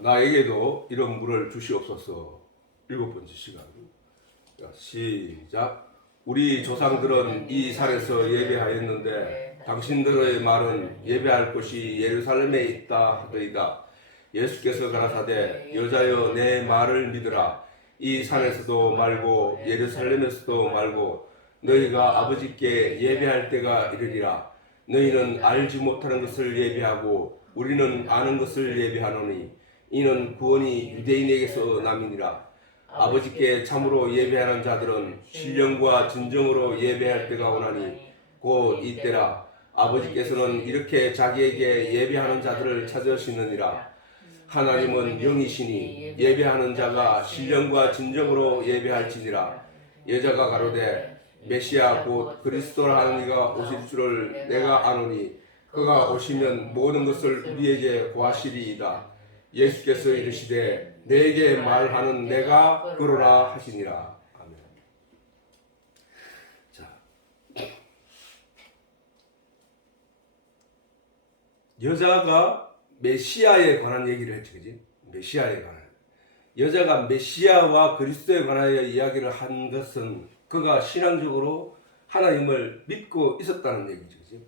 나에게도 이런 물을 주시옵소서. 7번째 시간. 시작. 우리 조상들은 이 산에서 예배하였는데 당신들의 말은 예배할 곳이 예루살렘에 있다 하더이다. 예수께서 가라사대 여자여 내 말을 믿으라. 이 산에서도 말고 예루살렘에서도 말고 너희가 아버지께 예배할 때가 이르리라. 너희는 알지 못하는 것을 예배하고 우리는 아는 것을 예배하노니 이는 구원이 유대인에게서 남이니라. 아버지께 참으로 예배하는 자들은 신령과 진정으로 예배할 때가 오나니 곧 이때라. 아버지께서는 이렇게 자기에게 예배하는 자들을 찾으시느니라. 하나님은 영이시니 예배하는 자가 신령과 진정으로 예배할지니라. 여자가 가로되 메시아 곧 그리스도라 하는 이가 오실 줄을 내가 아노니 그가 오시면 모든 것을 우리에게 구하시리이다. 예수께서 이르시되 내게 말하는 내가 그러라 하시니라. 아멘. 자, 여자가 메시아에 관한 얘기를 했지, 그지? 메시아에 관한. 여자가 메시아와 그리스도에 관하여 이야기를 한 것은 그가 신앙적으로 하나님을 믿고 있었다는 얘기죠, 그지?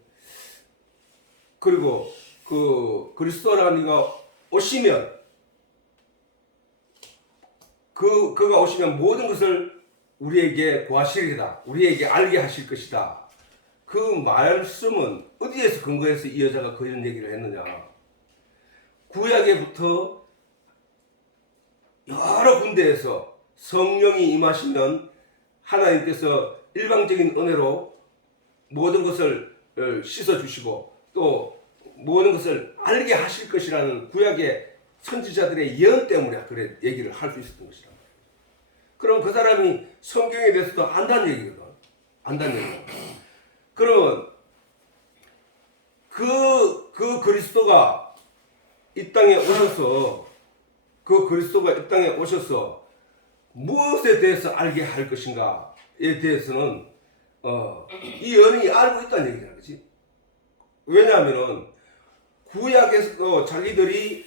그리고 그 그리스도라는 이가 오시면 그가 오시면 모든 것을 우리에게 구하시리다. 우리에게 알게 하실 것이다. 그 말씀은 어디에서 근거해서 이 여자가 그런 얘기를 했느냐? 구약에부터 여러 군데에서 성령이 임하시면 하나님께서 일방적인 은혜로 모든 것을 씻어주시고 또 모든 것을 알게 하실 것이라는 구약의 선지자들의 예언 때문에 그래 얘기를 할 수 있었던 것이다. 그럼 그 사람이 성경에 대해서도 안다는 얘기거든. 안다는 얘기야. 그러면 그 그리스도가 이 땅에 오셔서 무엇에 대해서 알게 할 것인가에 대해서는 이 연인이 알고 있다는 얘기잖아, 그렇지? 왜냐하면은 구약에서 자기들이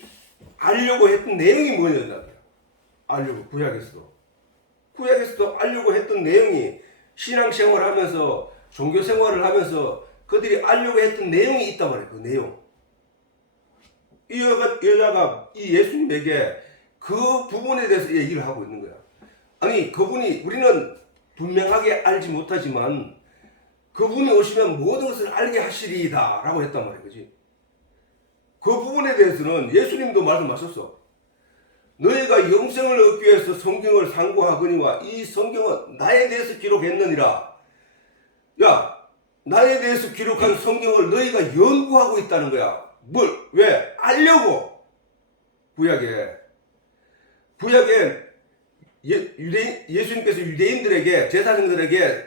알려고 했던 내용이 뭐냐면 구약에서도 알려고 했던 내용이 신앙생활하면서 종교생활을 하면서 그들이 알려고 했던 내용이 있단 말이에요. 그 내용. 이 여자가 이 예수님에게 그 부분에 대해서 얘기를 하고 있는 거야. 아니 그분이 우리는 분명하게 알지 못하지만 그분이 오시면 모든 것을 알게 하시리이다 라고 했단 말이에요. 그치? 그 부분에 대해서는 예수님도 말씀하셨어. 너희가 영생을 얻기 위해서 성경을 상고하거니와 이 성경은 나에 대해서 기록했느니라. 야, 나에 대해서 기록한 성경을 너희가 연구하고 있다는 거야. 왜? 알려고. 구약에 예수님께서 유대인들에게 제사장들에게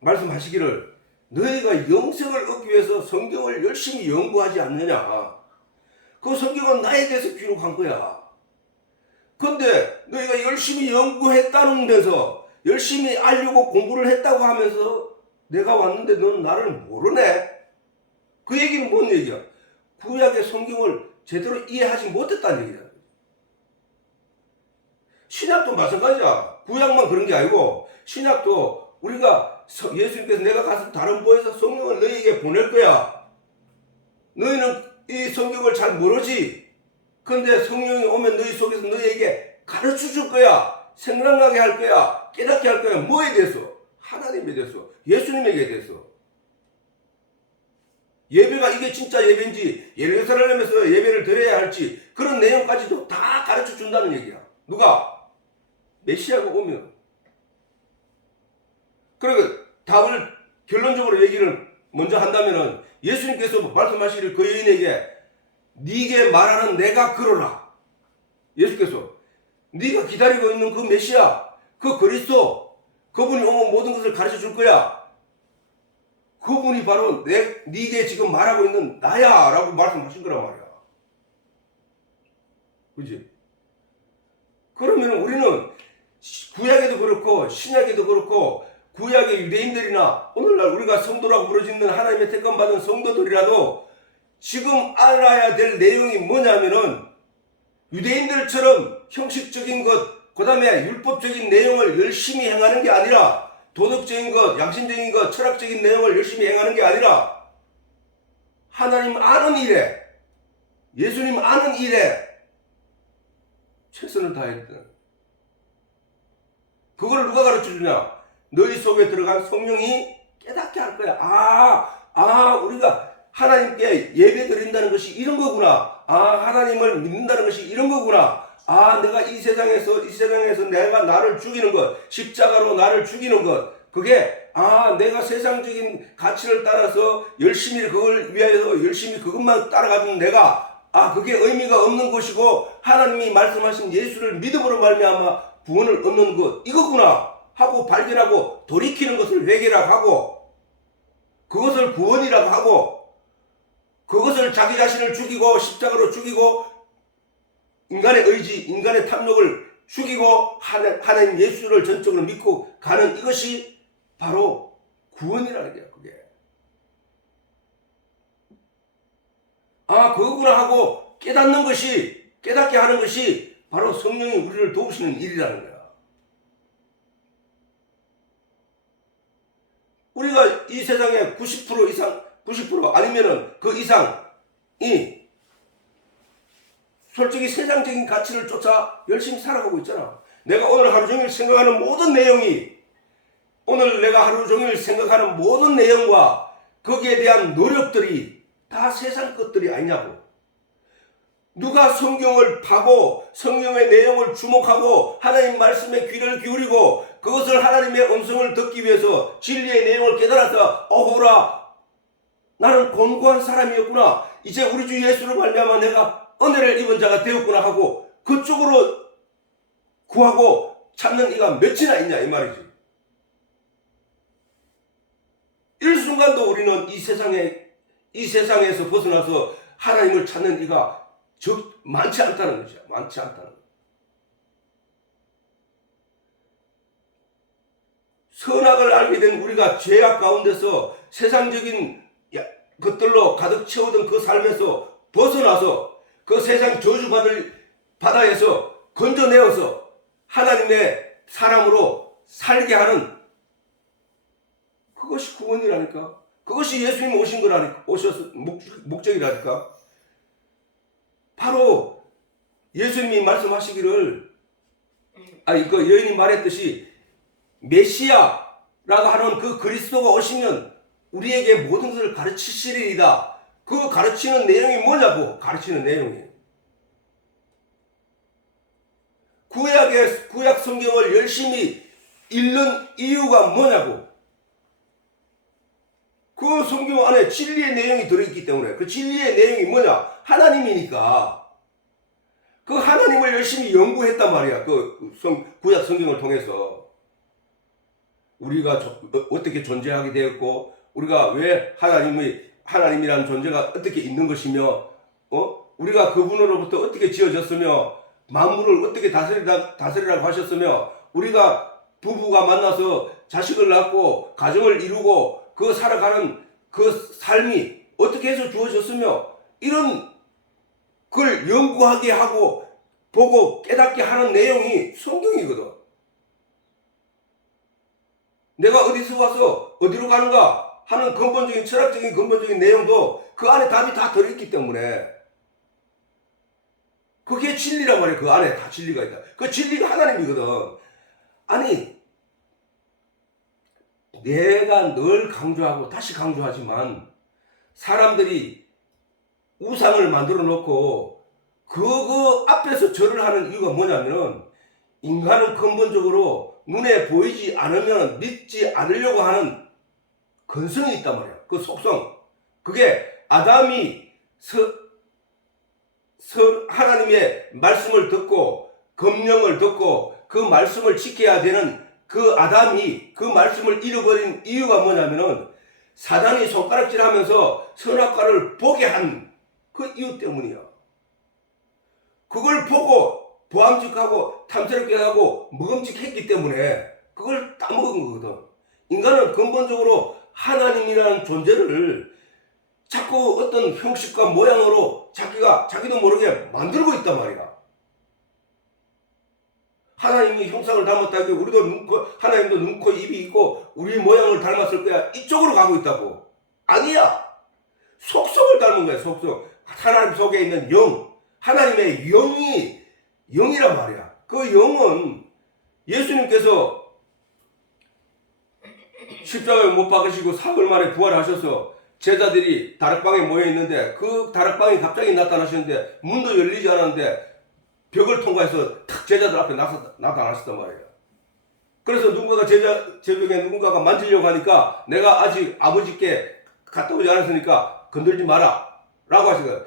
말씀하시기를 너희가 영생을 얻기 위해서 성경을 열심히 연구하지 않느냐. 그 성경은 나에 대해서 기록한 거야. 근데 너희가 열심히 연구했다면서 열심히 알려고 공부를 했다고 하면서 내가 왔는데 넌 나를 모르네. 그 얘기는 뭔 얘기야? 구약의 성경을 제대로 이해하지 못했다는 얘기야. 신약도 마찬가지야. 구약만 그런 게 아니고 신약도 우리가 예수님께서 내가 가서 다른 보에서 성경을 너희에게 보낼 거야. 너희는 이 성경을 잘 모르지. 근데 성령이 오면 너희 속에서 너희에게 가르쳐 줄 거야. 생각나게 할 거야. 깨닫게 할 거야. 뭐에 대해서? 하나님에 대해서. 예수님에게 대해서. 예배가 이게 진짜 예배인지 예루살렘에서 예배를 드려야 할지 그런 내용까지도 다 가르쳐 준다는 얘기야. 누가? 메시아가 오면. 그리고 답을 결론적으로 얘기를 먼저 한다면은 예수님께서 말씀하시기를 그 여인에게 네게 말하는 내가 그러라. 예수께서 네가 기다리고 있는 그 메시아, 그 그리스도, 그분이 오면 모든 것을 가르쳐 줄 거야. 그분이 바로 네게 지금 말하고 있는 나야 라고 말씀하신 거란 말이야. 그지? 그러면 우리는 구약에도 그렇고 신약에도 그렇고 구약의 유대인들이나 오늘날 우리가 성도라고 부르짖는 하나님의 택함받은 성도들이라도 지금 알아야 될 내용이 뭐냐면은 유대인들처럼 형식적인 것, 그 다음에 율법적인 내용을 열심히 행하는 게 아니라 도덕적인 것, 양심적인 것, 철학적인 내용을 열심히 행하는 게 아니라 하나님 아는 일에, 예수님 아는 일에 최선을 다했다. 그걸 누가 가르쳐주냐? 너희 속에 들어간 성령이 깨닫게 할 거야. 우리가 하나님께 예배 드린다는 것이 이런 거구나. 하나님을 믿는다는 것이 이런 거구나. 내가 이 세상에서 내가 나를 죽이는 것, 십자가로 나를 죽이는 것, 그게 내가 세상적인 가치를 따라서 열심히 그걸 위하여 열심히 그것만 따라가는 내가 그게 의미가 없는 것이고 하나님이 말씀하신 예수를 믿음으로 말미암아 구원을 얻는 것 이거구나 하고 발견하고 돌이키는 것을 회개라고 하고 그것을 구원이라고 하고 그것을 자기 자신을 죽이고 십자가로 죽이고 인간의 의지, 인간의 탐욕을 죽이고 하나님 예수를 전적으로 믿고 가는 이것이 바로 구원이라는 거야. 그게 그거구나 하고 깨닫는 것이, 깨닫게 하는 것이 바로 성령이 우리를 도우시는 일이라는 거야. 우리가 이 세상에 90% 이상, 90% 아니면은 그 이상이 솔직히 세상적인 가치를 쫓아 열심히 살아가고 있잖아. 내가 오늘 하루 종일 생각하는 모든 내용이, 오늘 내가 하루 종일 생각하는 모든 내용과 거기에 대한 노력들이 다 세상 것들이 아니냐고. 누가 성경을 파고 성경의 내용을 주목하고 하나님 말씀에 귀를 기울이고 그것을 하나님의 음성을 듣기 위해서 진리의 내용을 깨달아서 어호라 나는 곤고한 사람이었구나. 이제 우리 주 예수를 말미암아 내가 은혜를 입은 자가 되었구나 하고 그쪽으로 구하고 찾는 이가 몇이나 있냐 이 말이지. 일순간도 우리는 이 세상에서 벗어나서 하나님을 찾는 이가 많지 않다는 것이야. 많지 않다는 것. 선악을 알게 된 우리가 죄악 가운데서 세상적인 것들로 가득 채우던 그 삶에서 벗어나서 그 세상 저주받을 바다에서 건져내어서 하나님의 사람으로 살게 하는 그것이 구원이라니까. 그것이 예수님 오신 거라니까. 목적이라니까. 바로 예수님이 말씀하시기를 그 여인이 말했듯이 메시아라고 하는 그 그리스도가 오시면 우리에게 모든 것을 가르치시리이다. 그 가르치는 내용이 뭐냐고. 가르치는 내용이 구약 성경을 열심히 읽는 이유가 뭐냐고. 그 성경 안에 진리의 내용이 들어있기 때문에. 그 진리의 내용이 뭐냐? 하나님이니까. 그 하나님을 열심히 연구했단 말이야. 구약 성경을 통해서. 우리가 어떻게 존재하게 되었고, 우리가 왜 하나님이라는 존재가 어떻게 있는 것이며, 우리가 그분으로부터 어떻게 지어졌으며, 만물을 어떻게 다스리라고 하셨으며, 우리가 부부가 만나서 자식을 낳고, 가정을 이루고, 그 살아가는 그 삶이 어떻게 해서 주어졌으며 이런 걸 연구하게 하고 보고 깨닫게 하는 내용이 성경이거든. 내가 어디서 와서 어디로 가는가 하는 근본적인 철학적인 근본적인 내용도 그 안에 답이 다 들어있기 때문에 그게 진리란 말이야. 그 안에 다 진리가 있다. 그 진리가 하나님이거든. 아니 내가 늘 강조하고 다시 강조하지만 사람들이 우상을 만들어 놓고 그거 앞에서 절을 하는 이유가 뭐냐면 인간은 근본적으로 눈에 보이지 않으면 믿지 않으려고 하는 근성이 있단 말이야. 그 속성. 그게 아담이 하나님의 말씀을 듣고 검령을 듣고 그 말씀을 지켜야 되는 그 아담이 그 말씀을 잃어버린 이유가 뭐냐면은 사단이 손가락질하면서 선악과를 보게 한 그 이유 때문이야. 그걸 보고 보암직하고 탐스럽게 하고 먹음직했기 때문에 그걸 따먹은 거거든. 인간은 근본적으로 하나님이라는 존재를 자꾸 어떤 형식과 모양으로 자기도 모르게 만들고 있단 말이야. 하나님이 형상을 닮았다. 우리도 하나님도 눈, 코, 입이 있고 우리 모양을 닮았을 거야. 이쪽으로 가고 있다고. 아니야. 속성을 닮은 거야. 속성. 하나님 속에 있는 영. 하나님의 영이 영이란 말이야. 그 영은 예수님께서 십자가에 못 박으시고 사흘 만에 부활하셔서 제자들이 다락방에 모여 있는데 그 다락방이 갑자기 나타나시는데 문도 열리지 않았는데 벽을 통과해서 탁 제자들 앞에 나타나셨단 말이에요. 그래서 누군가가 제벽에 누군가가 만지려고 하니까 내가 아직 아버지께 갔다 오지 않았으니까 건들지 마라 라고 하시거든요.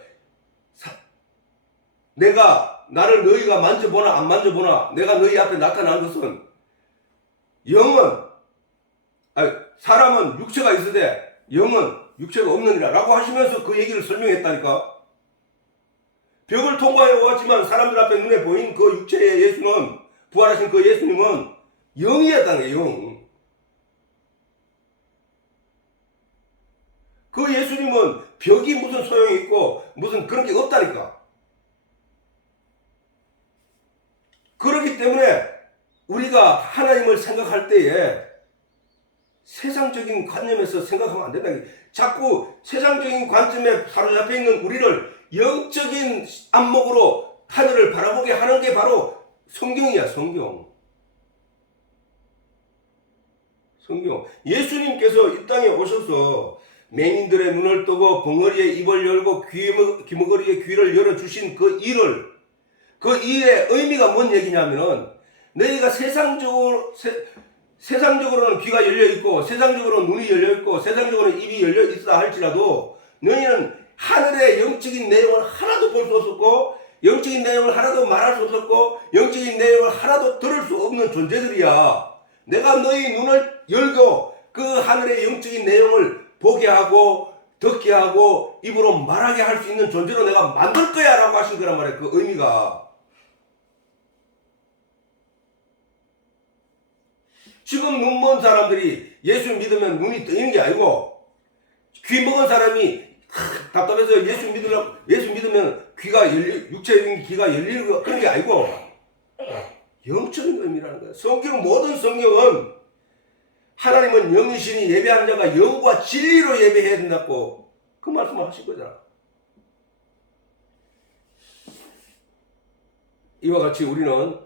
내가 나를 너희가 만져보나 안 만져보나 내가 너희 앞에 나타난 것은 영은 사람은 육체가 있으되 영은 육체가 없느니라 라고 하시면서 그 얘기를 설명했다니까. 벽을 통과해 왔지만 사람들 앞에 눈에 보인 그 육체의 예수는 부활하신 그 예수님은 영이었다는 거예요. 영. 그 예수님은 벽이 무슨 소용이 있고 무슨 그런 게 없다니까. 그렇기 때문에 우리가 하나님을 생각할 때에 세상적인 관념에서 생각하면 안 된다. 자꾸 세상적인 관점에 사로잡혀 있는 우리를 영적인 안목으로 하늘을 바라보게 하는 게 바로 성경이야. 성경. 예수님께서 이 땅에 오셔서 맹인들의 눈을 뜨고 벙어리의 입을 열고 귀머거리의 귀를 열어주신 그 일을, 그 일의 의미가 뭔 얘기냐면은 너희가 세상적으로는 귀가 열려있고 세상적으로는 눈이 열려있고 세상적으로는 입이 열려있다 할지라도 너희는 하늘의 영적인 내용을 하나도 볼 수 없었고 영적인 내용을 하나도 말할 수 없었고 영적인 내용을 하나도 들을 수 없는 존재들이야. 내가 너희 눈을 열고 그 하늘의 영적인 내용을 보게 하고 듣게 하고 입으로 말하게 할 수 있는 존재로 내가 만들 거야 라고 하신 거란 말이야. 그 의미가. 지금 눈 먼 사람들이 예수 믿으면 눈이 뜨이는 게 아니고 귀 먹은 사람이 답답해서 예수 믿으면 귀가 육체적인 귀가 열리는 거 그런 게 아니고 영적인 의미라는 거야. 모든 성경은 하나님은 영이시니 예배하는 자가 영과 진리로 예배해야 된다고 그 말씀을 하신 거잖아. 이와 같이 우리는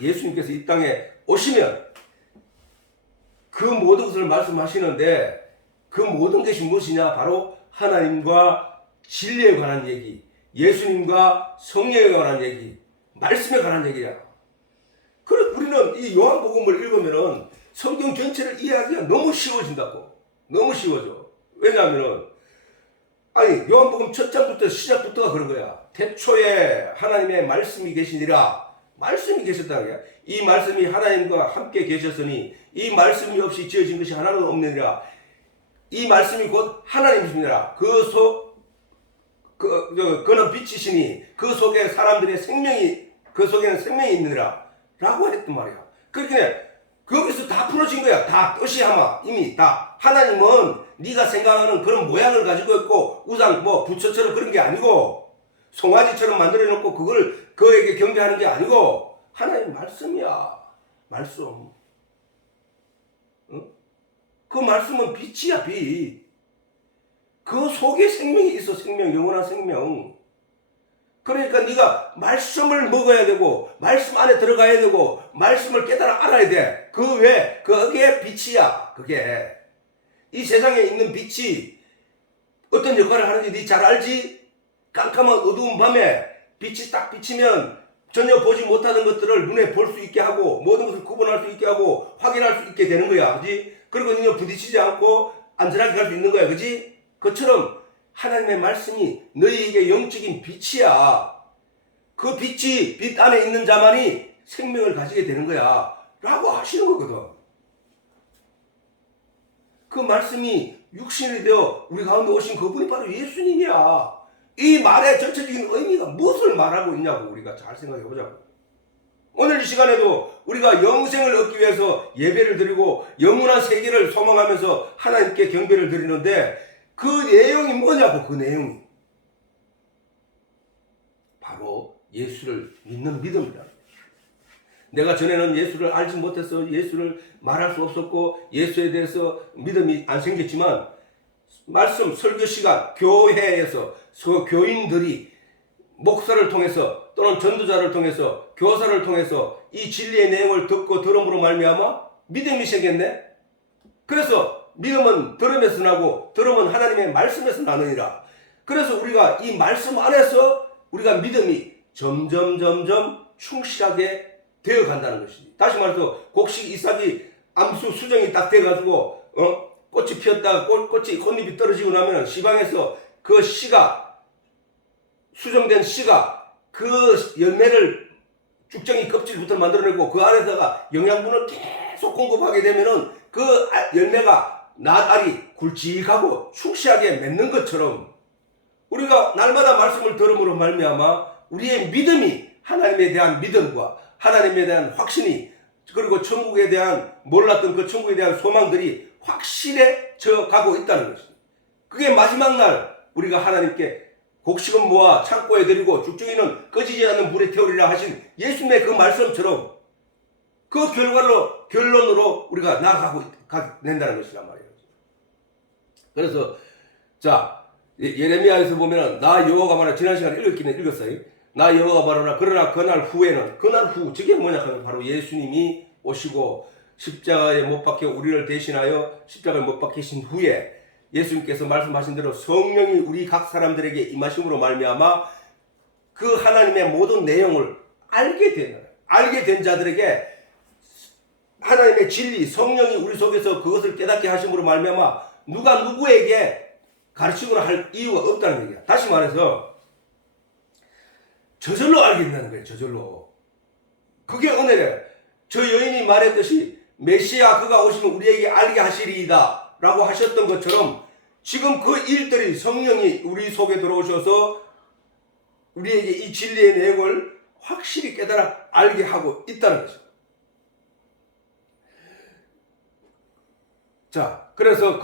예수님께서 이 땅에 오시면 그 모든 것을 말씀하시는데 그 모든 것이 무엇이냐? 바로 하나님과 진리에 관한 얘기, 예수님과 성령에 관한 얘기, 말씀에 관한 얘기야. 그래 우리는 이 요한복음을 읽으면은 성경 전체를 이해하기가 너무 쉬워진다고. 너무 쉬워져. 왜냐하면은 요한복음 첫 장부터 시작부터가 그런 거야. 태초에 하나님의 말씀이 계시니라. 말씀이 계셨다는 거야. 이 말씀이 하나님과 함께 계셨으니 이 말씀이 없이 지어진 것이 하나도 없느니라. 이 말씀이 곧 하나님이시니라. 그는 빛이시니 그 속에 사람들의 그 속에는 생명이 있느니라. 라고 했단 말이야. 그러니까 거기서 다 풀어진 거야. 다 뜻이 아마 이미 다. 하나님은 네가 생각하는 그런 모양을 가지고 있고 우상 부처처럼 그런 게 아니고 송아지처럼 만들어 놓고 그걸 그에게 경배하는 게 아니고 하나님 말씀이야. 말씀. 응? 그 말씀은 빛이야. 빛. 그 속에 생명이 있어. 생명. 영원한 생명. 그러니까 네가 말씀을 먹어야 되고 말씀 안에 들어가야 되고 말씀을 깨달아 알아야 돼. 그게 빛이야. 그게 이 세상에 있는 빛이 어떤 역할을 하는지 네 잘 알지? 깜깜한 어두운 밤에 빛이 딱 비치면 전혀 보지 못하는 것들을 눈에 볼 수 있게 하고 모든 것을 구분할 수 있게 하고 확인할 수 있게 되는 거야. 그지? 그리고 너는 부딪히지 않고 안전하게 갈 수 있는 거야. 그지? 그처럼 하나님의 말씀이 너희에게 영적인 빛이야. 그 빛이 빛 안에 있는 자만이 생명을 가지게 되는 거야. 라고 하시는 거거든. 그 말씀이 육신이 되어 우리 가운데 오신 그분이 바로 예수님이야. 이 말의 전체적인 의미가 무엇을 말하고 있냐고 우리가 잘 생각해 보자고. 오늘 이 시간에도 우리가 영생을 얻기 위해서 예배를 드리고 영원한 세계를 소망하면서 하나님께 경배를 드리는데 그 내용이 뭐냐고. 그 내용이 바로 예수를 믿는 믿음이다. 내가 전에는 예수를 알지 못해서 예수를 말할 수 없었고 예수에 대해서 믿음이 안 생겼지만 말씀 설교 시간 교회에서 교인들이 목사를 통해서 또는 전도자를 통해서 교사를 통해서 이 진리의 내용을 듣고 들음으로 말미암아 믿음이 생겼네. 그래서 믿음은 들음에서 나고 들음은 하나님의 말씀에서 나느니라. 그래서 우리가 이 말씀 안에서 우리가 믿음이 점점 충실하게 되어 간다는 것이지. 다시 말해서 곡식 이삭이 암수 수정이 딱 돼가지고 꽃이 피었다가 꽃잎이 떨어지고 나면 시방에서 그 씨가 수정된 씨가 그 열매를 쭉정이 껍질부터 만들어내고 그 안에다가 영양분을 계속 공급하게 되면은 그 열매가 나날이 굵직하고 충실하게 맺는 것처럼 우리가 날마다 말씀을 들음으로 말미암아 우리의 믿음이 하나님에 대한 믿음과 하나님에 대한 확신이 그리고 천국에 대한 몰랐던 그 천국에 대한 소망들이 확실해져 가고 있다는 것입니다. 그게 마지막 날 우리가 하나님께 곡식은 모아 창고에 들이고 죽정이는 꺼지지 않는 불에 태우리라 하신 예수님의 그 말씀처럼 그 결론으로 우리가 나아가고 된다는 것이란 말이에요. 그래서 자 예레미야에서 보면은 나 여호와가 말하노라 지난 시간에 읽었어요. 나 여호와가 말하노라 그러나 그날 후 저게 뭐냐 하면 바로 예수님이 오시고 십자가에 못 박혀 우리를 대신하여 십자가에 못 박히신 후에 예수님께서 말씀하신 대로 성령이 우리 각 사람들에게 임하심으로 말미암아 그 하나님의 모든 내용을 알게 된 자들에게 하나님의 진리 성령이 우리 속에서 그것을 깨닫게 하심으로 말미암아 누가 누구에게 가르치거나 할 이유가 없다는 얘기야. 다시 말해서 저절로 알게 된다는 거예요. 저절로. 그게 은혜래. 저 여인이 말했듯이 메시아 그가 오시면 우리에게 알게 하시리이다 라고 하셨던 것처럼 지금 그 일들이 성령이 우리 속에 들어오셔서 우리에게 이 진리의 내용을 확실히 깨달아 알게 하고 있다는 것입니다. 자, 그래서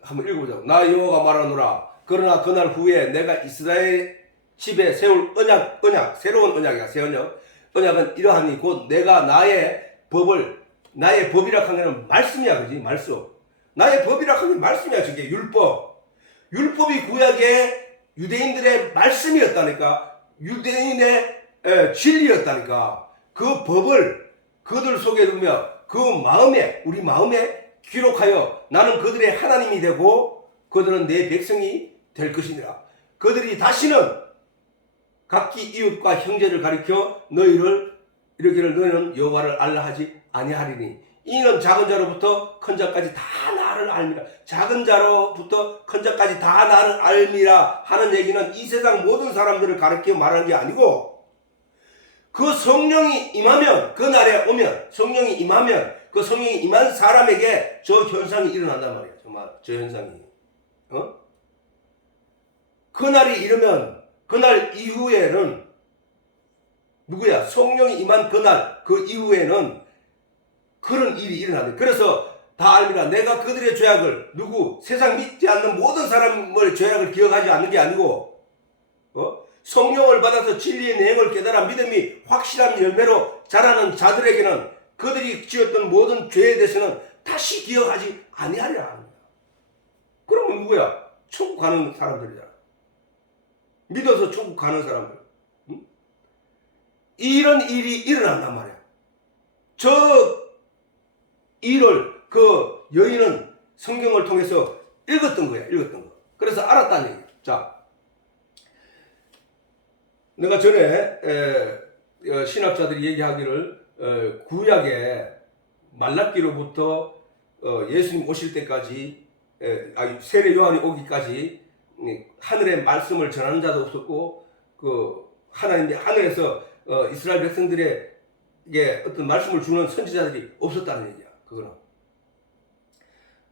한번 읽어보자고. 나 여호와가 말하노라. 그러나 그날 후에 내가 이스라엘 집에 세울 언약, 새로운 언약이야, 새 언약. 언약은 이러하니 곧 내가 나의 법이라 하는 말씀이야, 그지? 말씀. 나의 법이라 하는 말씀이야, 저게 율법. 율법이 구약의 유대인들의 말씀이었다니까. 유대인의 진리였다니까. 그 법을 그들 속에 두며 그 마음에, 우리 마음에 기록하여 나는 그들의 하나님이 되고 그들은 내 백성이 될 것이니라. 그들이 다시는 각기 이웃과 형제를 가리켜 너희를 이르기를 너희는 여호와를 알라 하지 아니하리니 이는 작은 자로부터 큰 자까지 다 나를 알미라. 작은 자로부터 큰 자까지 다 나를 알미라 하는 얘기는 이 세상 모든 사람들을 가리켜 말하는 게 아니고 그 성령이 임하면 그날에 오면 성령이 임하면 그 성령이 임한 사람에게 저 현상이 일어난단 말이에요. 정말 저 현상이. 그날이 이르면 그날 이후에는 누구야? 성령이 임한 그날 그 이후에는 그런 일이 일어나네. 그래서 다 알미라. 내가 그들의 죄악을 세상 믿지 않는 모든 사람의 죄악을 기억하지 않는 게 아니고 성령을 받아서 진리의 내용을 깨달아 믿음이 확실한 열매로 자라는 자들에게는 그들이 지었던 모든 죄에 대해서는 다시 기억하지 아니하리라 합니다. 그러면 누구야? 천국 가는 사람들이잖아. 믿어서 천국 가는 사람들. 응? 이런 일이 일어난단 말이야. 저 일을 그 여인은 성경을 통해서 읽었던 거야. 그래서 알았다는 얘기야. 자, 내가 전에 신학자들이 얘기하기를 구약의 말라기로부터 예수님 오실 때까지 세례 요한이 오기까지 하늘의 말씀을 전하는 자도 없었고 그 하나님의 하늘에서 이스라엘 백성들에게 어떤 말씀을 주는 선지자들이 없었다는 얘기야. 그거는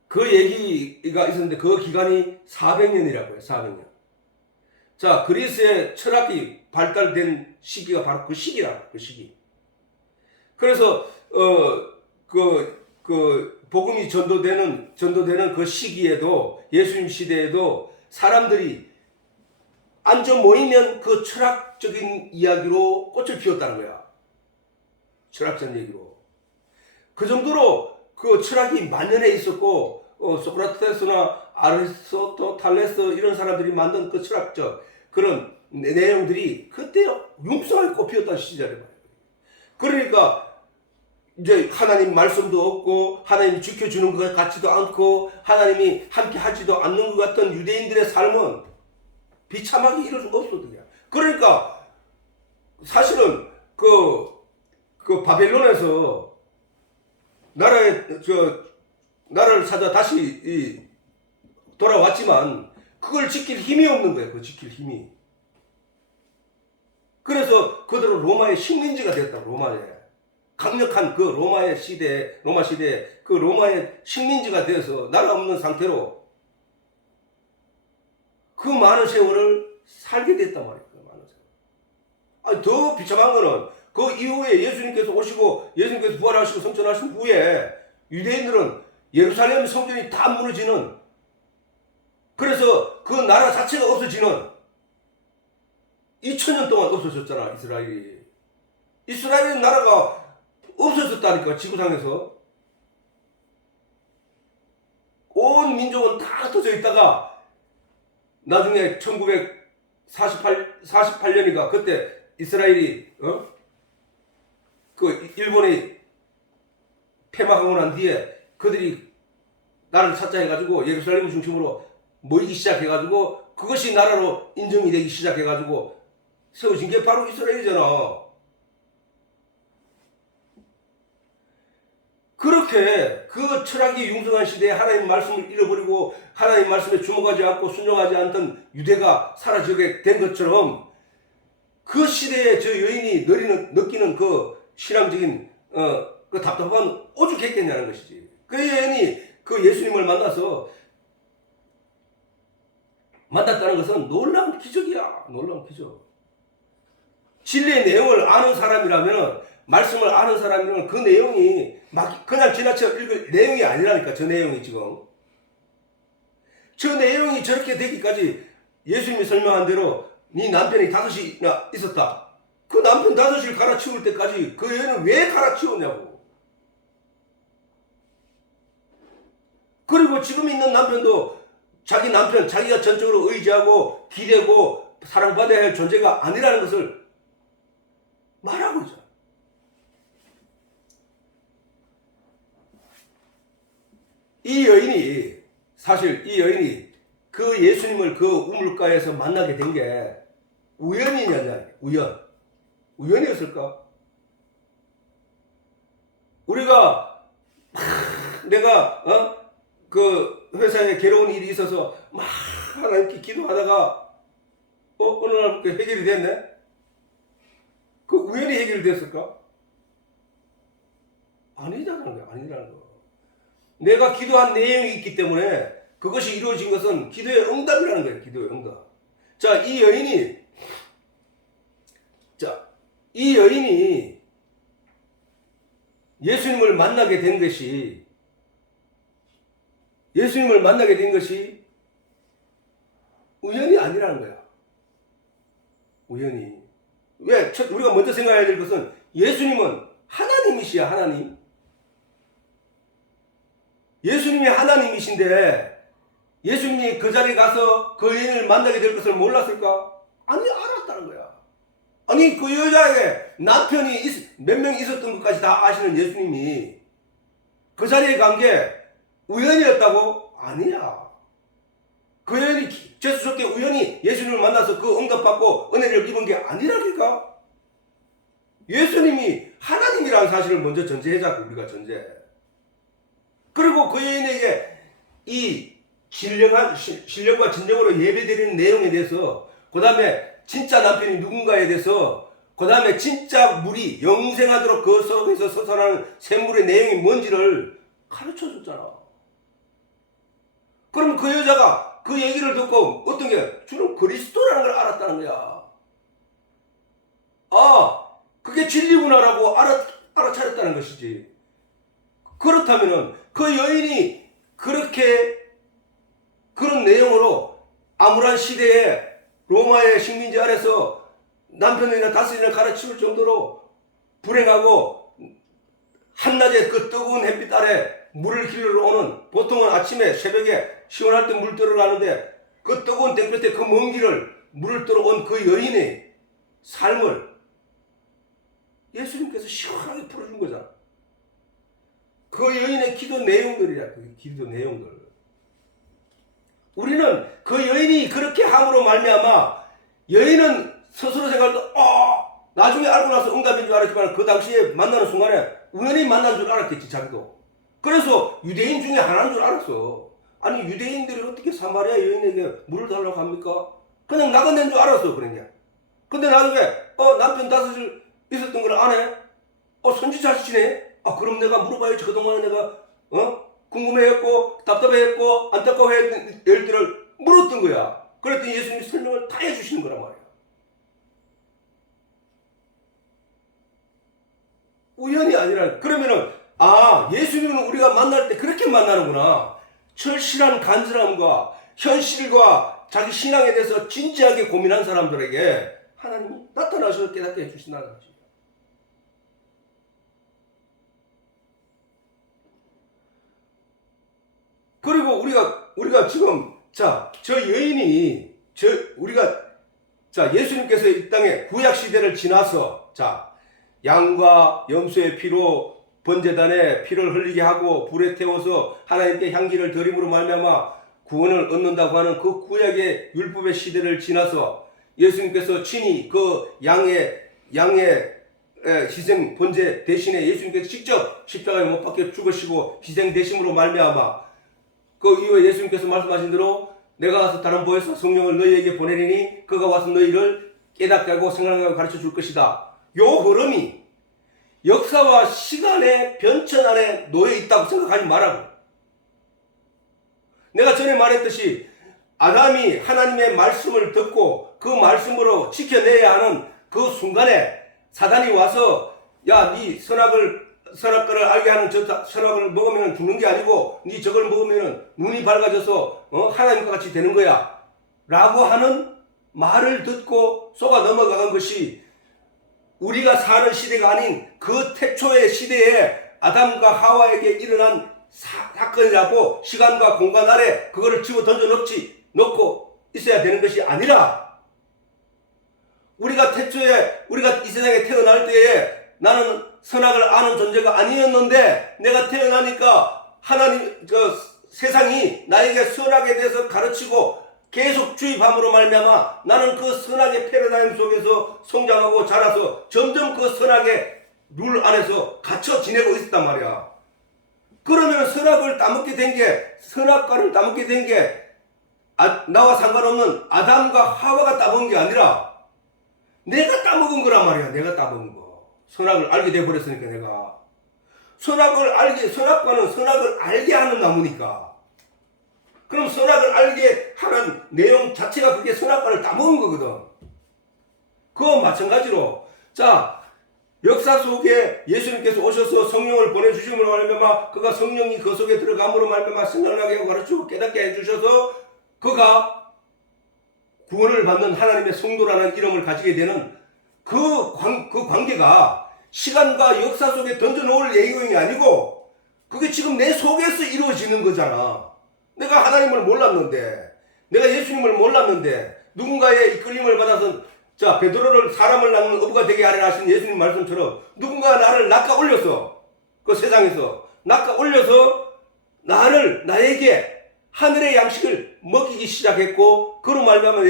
그 얘기가 있었는데 그 기간이 400년이라고 해요. 400년. 자, 그리스의 철학이 발달된 시기가 바로 그 시기라. 그 시기. 그래서 복음이 전도되는 그 시기에도 예수님 시대에도 사람들이 앉아 모이면 그 철학적인 이야기로 꽃을 피웠다는 거야. 철학적 얘기로. 그 정도로 그 철학이 만연해 있었고, 소크라테스나 아리스토텔레스 탈레스 이런 사람들이 만든 그 철학적 그런 내용들이 그때 융성하게 꼽히었던 시절에 말이에요. 그러니까 이제 하나님 말씀도 없고 하나님이 지켜주는 것 같지도 않고 하나님이 함께 하지도 않는 것 같은 유대인들의 삶은 비참하게 이룰 수가 없었거든요. 그러니까 사실은 그 바벨론에서 나라를 찾아 다시 돌아왔지만 그걸 지킬 힘이 없는 거예요. 그 지킬 힘이. 그래서 그들은 로마의 식민지가 되었다고. 로마에 강력한 그 로마 시대에 그 로마의 식민지가 되어서 나라 없는 상태로 그 많은 세월을 살게 됐단 말이에요. 그 많은 세월. 아니, 더 비참한 거는 그 이후에 예수님께서 오시고 예수님께서 부활하시고 성천하신 후에 유대인들은 예루살렘 성전이 다 무너지는, 그래서 그 나라 자체가 없어지는 2000년 동안 없어졌잖아. 이스라엘의 나라가 없어졌다니까. 지구상에서 온 민족은 다 흩어져 있다가 나중에 1948년인가 그때 이스라엘이 그 일본이 패망하고 난 뒤에 그들이 나라를 찾자 해가지고 예루살렘 중심으로 모이기 시작해가지고 그것이 나라로 인정이 되기 시작해가지고 세워진 게 바로 이스라엘이잖아. 그렇게 그 철학이 융성한 시대에 하나님 말씀을 잃어버리고 하나님 말씀에 주목하지 않고 순종하지 않던 유대가 사라지게 된 것처럼 그 시대에 저 여인이 느끼는 그 신앙적인 그 답답함은 오죽했겠냐는 것이지. 그 여인이 그 예수님을 만났다는 것은 놀라운 기적이야. 놀라운 기적. 진리의 내용을 아는 사람이라면, 말씀을 아는 사람이라면 그 내용이 막 그냥 지나쳐 읽을 내용이 아니라니까. 저 내용이 지금. 저 내용이 저렇게 되기까지 예수님이 설명한 대로 네 남편이 5이나 있었다. 그 남편 5을 갈아치울 때까지 그 여인은 왜 갈아치우냐고. 그리고 지금 있는 남편도 자기 남편, 자기가 전적으로 의지하고 기대고 사랑받아야 할 존재가 아니라는 것을 말하고 있죠. 사실 이 여인이 그 예수님을 그 우물가에서 만나게 된 게 우연이냐, 우연이었을까? 우리가 내가 그 회사에 괴로운 일이 있어서 막 하나님께 기도하다가 어느 날 해결이 됐네? 그 우연히 해결이 됐을까? 아니라는 거. 내가 기도한 내용이 있기 때문에 그것이 이루어진 것은 기도의 응답이라는 거예요. 기도의 응답. 자, 이 여인이 예수님을 만나게 된 것이 우연이 아니라는 거야. 우연이. 왜? 우리가 먼저 생각해야 될 것은 예수님은 하나님이시야. 하나님. 예수님이 하나님이신데 예수님이 그 자리에 가서 그 여인을 만나게 될 것을 몰랐을까? 아니, 알았다는 거야. 아니, 그 여자에게 남편이 몇 명 있었던 것까지 다 아시는 예수님이 그 자리에 간 게 우연이었다고? 아니야. 그 여인이 재수없게 우연히 예수님을 만나서 그 응답받고 은혜를 입은 게 아니라니까? 예수님이 하나님이라는 사실을 먼저 전제하자고. 우리가 전제. 그리고 그 여인에게 이 신령과 진정으로 예배드리는 내용에 대해서, 그 다음에 진짜 남편이 누군가에 대해서, 그 다음에 진짜 물이 영생하도록 그 속에서 솟아나는 샘물의 내용이 뭔지를 가르쳐 줬잖아. 그러면 그 여자가 그 얘기를 듣고 어떤 게 주는 그리스도라는 걸 알았다는 거야. 아, 그게 진리구나라고 알아차렸다는 것이지. 그렇다면은 그 여인이 그런 내용으로 암울한 시대에 로마의 식민지 아래서 남편이나 다스리나 갈아치울 정도로 불행하고 한낮에 그 뜨거운 햇빛 아래 물을 길러 오는, 보통은 아침에 새벽에 시원할 때 물 들어가는데 그 뜨거운 땡볕에 그 먼 길을 물을 들어온 그 여인의 삶을 예수님께서 시원하게 풀어준 거잖아. 그 여인의 기도 내용들이야. 그 기도 내용들. 우리는 그 여인이 그렇게 함으로 말미암아, 여인은 스스로 생각해도 나중에 알고 나서 응답인 줄 알았지만 그 당시에 만나는 순간에 우연히 만난 줄 알았겠지, 자기도. 그래서 유대인 중에 하나인 줄 알았어. 아니, 유대인들이 어떻게 사마리아 여인에게 물을 달라고 합니까? 그냥 나가낸 줄 알았어, 그러냐. 근데 나중에 남편 다섯을 있었던 걸 아네? 선지자시네? 그럼 내가 물어봐야지. 그동안에 내가 궁금해했고 답답해했고 안타까워했던 일들을 물었던 거야. 그랬더니 예수님이 설명을 다 해주시는 거란 말이야. 우연이 아니라. 그러면은 예수님은 우리가 만날 때 그렇게 만나는구나. 철실한 간절함과 현실과 자기 신앙에 대해서 진지하게 고민한 사람들에게 하나님이 나타나셔서 깨닫게 해주신다는 거지. 그리고 우리가 지금 저 여인이 예수님께서 이 땅에 구약 시대를 지나서 양과 염소의 피로 번제단에 피를 흘리게 하고 불에 태워서 하나님께 향기를 드림으로 말미암아 구원을 얻는다고 하는 그 구약의 율법의 시대를 지나서 예수님께서 친히 그 양의 희생 번제 대신에 예수님께서 직접 십자가에 못 박혀 죽으시고 희생되심으로 말미암아 그 이후에 예수님께서 말씀하신 대로 내가 가서 다른 보혜사 성령을 너희에게 보내리니 그가 와서 너희를 깨닫게 하고 생각하고 가르쳐 줄 것이다. 요 흐름이 역사와 시간의 변천 안에 놓여 있다고 생각하지 말라고. 내가 전에 말했듯이 아담이 하나님의 말씀을 듣고 그 말씀으로 지켜내야 하는 그 순간에 사단이 와서 네 선악과를 알게 하는 저 선악을 먹으면 죽는 게 아니고 네 저걸 먹으면 눈이 밝아져서 하나님과 같이 되는 거야 라고 하는 말을 듣고 속아 넘어간 것이 우리가 사는 시대가 아닌 그 태초의 시대에 아담과 하와에게 일어난 사건이라고 시간과 공간 아래 그거를 집어 던져 놓고 있어야 되는 것이 아니라 우리가 태초에 우리가 이 세상에 태어날 때에 나는 선악을 아는 존재가 아니었는데 내가 태어나니까 하나님 세상이 나에게 선악에 대해서 가르치고 계속 주입함으로 말미암아 나는 그 선악의 패러다임 속에서 성장하고 자라서 점점 그 선악의 룰 안에서 갇혀 지내고 있었단 말이야. 그러면 선악과를 따먹게 된 게 나와 상관없는 아담과 하와가 따먹은 게 아니라 내가 따먹은 거란 말이야. 내가 따먹은 거. 선악을 알게 돼버렸으니까 내가. 선악과는 선악을 알게 하는 나무니까. 그럼 선악을 알게 하는 내용 자체가 그게 선악과를 따먹은 거거든. 그와 마찬가지로 역사 속에 예수님께서 오셔서 성령을 보내주심으로 말미암아 그가 성령이 그 속에 들어감으로 말미암아 생각나게 하고 가르치고 깨닫게 해주셔서 그가 구원을 받는 하나님의 성도라는 이름을 가지게 되는 그 관계가 시간과 역사 속에 던져놓을 내용이 아니고 그게 지금 내 속에서 이루어지는 거잖아. 내가 하나님을 몰랐는데, 내가 예수님을 몰랐는데, 누군가의 이끌림을 받아서, 베드로를 사람을 낳는 어부가 되게 하리라 하신 예수님 말씀처럼, 누군가 나를 낚아 올려서, 그 세상에서, 낚아 올려서, 나에게 하늘의 양식을 먹이기 시작했고, 그로 말미암아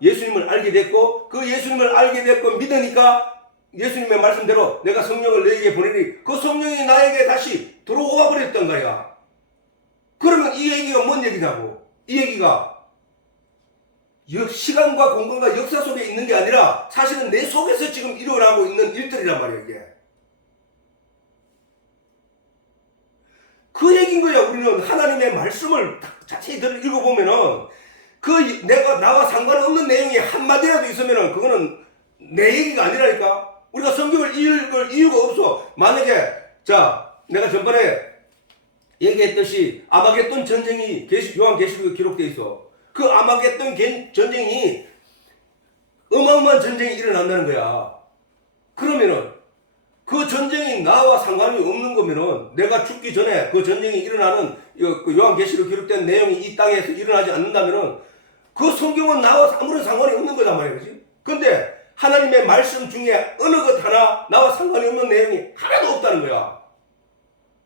예수님을 알게 됐고, 그 예수님을 알게 됐고, 믿으니까, 예수님의 말씀대로 내가 성령을 너에게 보내니, 그 성령이 나에게 다시 들어와 버렸던 거야. 그러면 이 얘기가 뭔 얘기냐고. 이 얘기가 시간과 공간과 역사 속에 있는 게 아니라 사실은 내 속에서 지금 일어나고 있는 일들이란 말이야, 이게. 그 얘기인 거야. 우리는 하나님의 말씀을 자세히 읽어보면은 내가 나와 상관없는 내용이 한마디라도 있으면은 그거는 내 얘기가 아니라니까. 우리가 성경을 읽을 이유가 없어. 만약에 내가 전번에 얘기했듯이 아마겟돈 전쟁이 요한계시록에 기록되어 있어. 그 아마겟돈 전쟁이 어마어마한 전쟁이 일어난다는 거야. 그러면은 그 전쟁이 나와 상관이 없는 거면은 내가 죽기 전에 그 전쟁이 일어나는 그 요한계시록 기록된 내용이 이 땅에서 일어나지 않는다면은 그 성경은 나와 아무런 상관이 없는 거단 말이야. 그지? 근데 하나님의 말씀 중에 어느 것 하나 나와 상관이 없는 내용이 하나도 없다는 거야.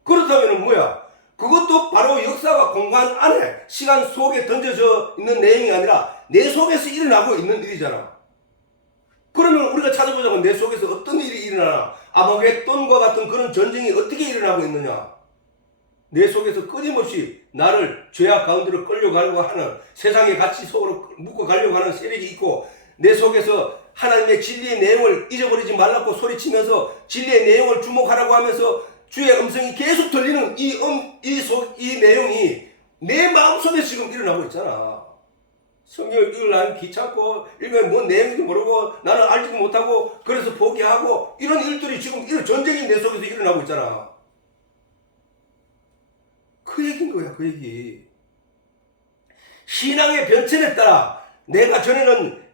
그렇다면은 뭐야? 그것도 바로 역사와 공간 안에 시간 속에 던져져 있는 내용이 아니라 내 속에서 일어나고 있는 일이잖아. 그러면 우리가 찾아보자고 내 속에서 어떤 일이 일어나나? 아마겟돈과 같은 그런 전쟁이 어떻게 일어나고 있느냐? 내 속에서 끊임없이 나를 죄악 가운데로 끌려가려고 하는 세상의 가치 속으로 묶어 가려고 하는 세력이 있고 내 속에서 하나님의 진리의 내용을 잊어버리지 말라고 소리치면서 진리의 내용을 주목하라고 하면서 주의 음성이 계속 들리는 이 내용이 내 마음속에 지금 일어나고 있잖아. 성경을 읽으려면 귀찮고 읽으면 뭔 내용인지 모르고 나는 알지도 못하고 그래서 포기하고 이런 일들이 지금 이런 전쟁이 내 속에서 일어나고 있잖아. 그 얘기인 거야. 그 얘기. 신앙의 변천에 따라 내가 전에는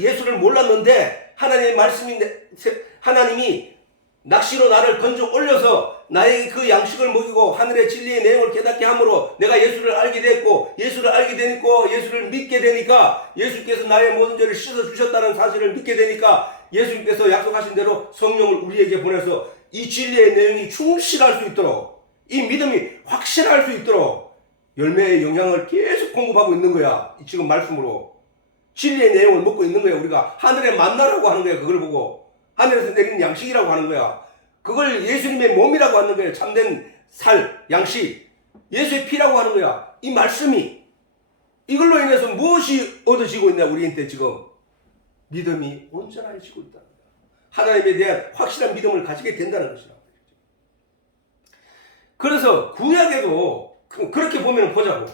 예수를 몰랐는데 하나님이 낚시로 나를 던져 올려서 나에게 그 양식을 먹이고 하늘의 진리의 내용을 깨닫게 함으로 내가 예수를 알게 됐고 예수를 알게 되니까 예수를 믿게 되니까 예수께서 나의 모든 죄를 씻어주셨다는 사실을 믿게 되니까 예수님께서 약속하신 대로 성령을 우리에게 보내서 이 진리의 내용이 충실할 수 있도록 이 믿음이 확실할 수 있도록 열매의 영향을 계속 공급하고 있는 거야. 지금 말씀으로 진리의 내용을 먹고 있는 거야. 우리가 하늘의 만나라고 하는 거야. 그걸 보고 하늘에서 내리는 양식이라고 하는 거야. 그걸 예수님의 몸이라고 하는 거예요. 참된 살, 양식. 예수의 피라고 하는 거야. 이 말씀이 이걸로 인해서 무엇이 얻어지고 있냐 우리한테 지금 믿음이 온전해지고 있다는 거야. 하나님에 대한 확실한 믿음을 가지게 된다는 것이다. 그래서 구약에도 그렇게 보면 보자고.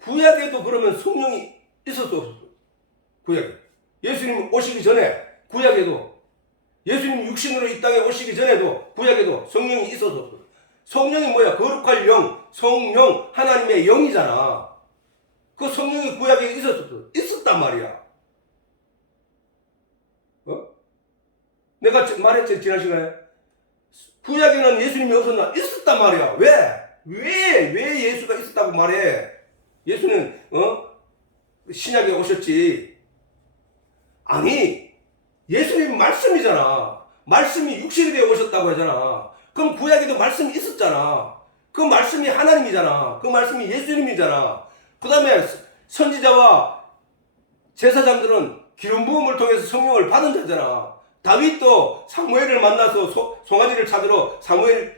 구약에도 그러면 성령이 있었어 없었어? 구약에. 예수님 오시기 전에 구약에도 예수님 육신으로 이 땅에 오시기 전에도 구약에도 성령이 있었어 없었어? 성령이 뭐야? 거룩할 영, 성령, 하나님의 영이잖아. 그 성령이 구약에 있었어? 있었단 말이야. 내가 말했지 지난 시간에 구약에는 예수님이 없었나? 있었단 말이야. 왜 예수가 있었다고 말해? 예수는 신약에 오셨지. 아니 예수님 말씀이잖아. 말씀이 육신이 되어 오셨다고 하잖아. 그럼 구약에도 말씀이 있었잖아. 그 말씀이 하나님이잖아. 그 말씀이 예수님이잖아. 그 다음에 선지자와 제사장들은 기름 부음을 통해서 성령을 받은 자잖아. 다윗도 사무엘을 만나서 송아지를 찾으러 사무엘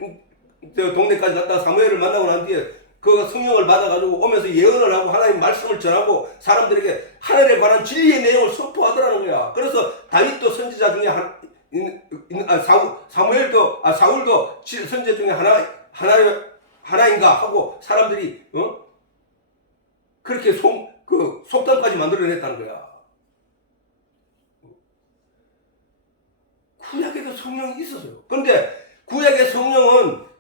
동네까지 갔다가 사무엘을 만나고 난 뒤에 그 성령을 받아가지고 오면서 예언을 하고 하나님 말씀을 전하고 사람들에게 하늘에 관한 진리의 내용을 선포하더라는 거야. 그래서 다윗도 선지자 중에 사울도 선지자 중에 하나인가 하고 사람들이 그렇게 속담까지 만들어냈다는 거야. 구약에도 성령이 있었어요. 그런데 구약의 성령은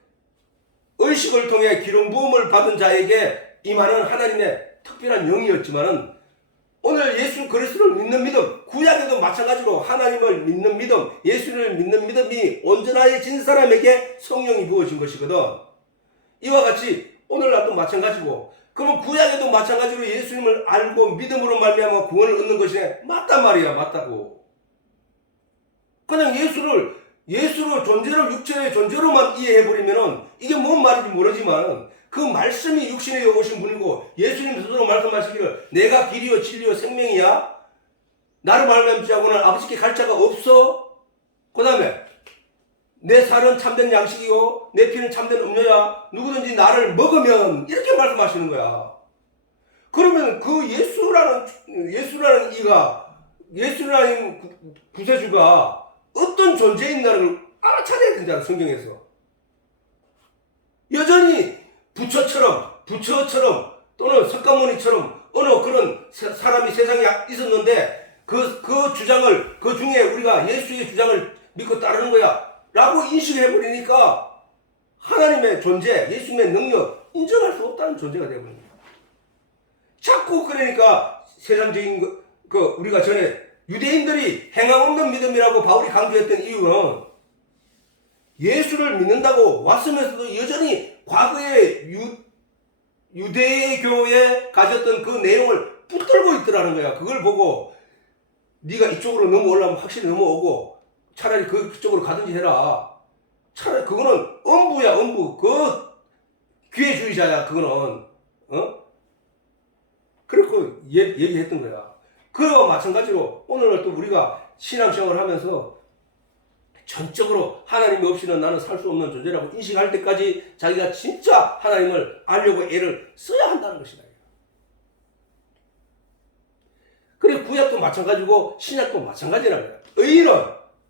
의식을 통해 기름 부음을 받은 자에게 임하는 하나님의 특별한 영이었지만은 오늘 예수 그리스도를 믿는 믿음, 구약에도 마찬가지로 하나님을 믿는 믿음, 예수를 믿는 믿음이 온전해진 사람에게 성령이 부어진 것이거든. 이와 같이 오늘날도 마찬가지고, 그러면 구약에도 마찬가지로 예수님을 알고 믿음으로 말미암아 구원을 얻는 것이 맞단 말이야. 맞다고. 그냥 예수로 존재를 육체의 존재로만 이해해버리면은 이게 뭔 말인지 모르지만 그 말씀이 육신에 오신 분이고 예수님 스스로 말씀하시기를 내가 길이요 진리요 생명이야. 나를 말미암지 않고는 아버지께 갈 자가 없어. 그 다음에 내 살은 참된 양식이요 내 피는 참된 음료야. 누구든지 나를 먹으면 이렇게 말씀하시는 거야. 그러면 그 예수라는 이가 예수라는 구세주가 어떤 존재인가를 알아차려야 된다. 성경에서 여전히 부처처럼 또는 석가모니처럼 어느 그런 사람이 세상에 있었는데 그 주장을 그 중에 우리가 예수의 주장을 믿고 따르는 거야 라고 인식을 해버리니까 하나님의 존재, 예수님의 능력 인정할 수 없다는 존재가 되어버립니다. 자꾸 그러니까 세상적인 우리가 전에 유대인들이 행함 없는 믿음이라고 바울이 강조했던 이유는 예수를 믿는다고 왔으면서도 여전히 과거에 유대교에 가졌던 그 내용을 붙들고 있더라는 거야. 그걸 보고 네가 이쪽으로 넘어오려면 확실히 넘어오고 차라리 그쪽으로 가든지 해라. 차라리 그거는 엄부야, 엄부. 그 기회주의자야, 그거는. 그렇고 얘기했던 거야. 그와 마찬가지로 오늘 또 우리가 신앙생활을 하면서 전적으로 하나님 없이는 나는 살 수 없는 존재라고 인식할 때까지 자기가 진짜 하나님을 알려고 애를 써야 한다는 것이다. 그리고 구약도 마찬가지고 신약도 마찬가지라는 거야. 의인은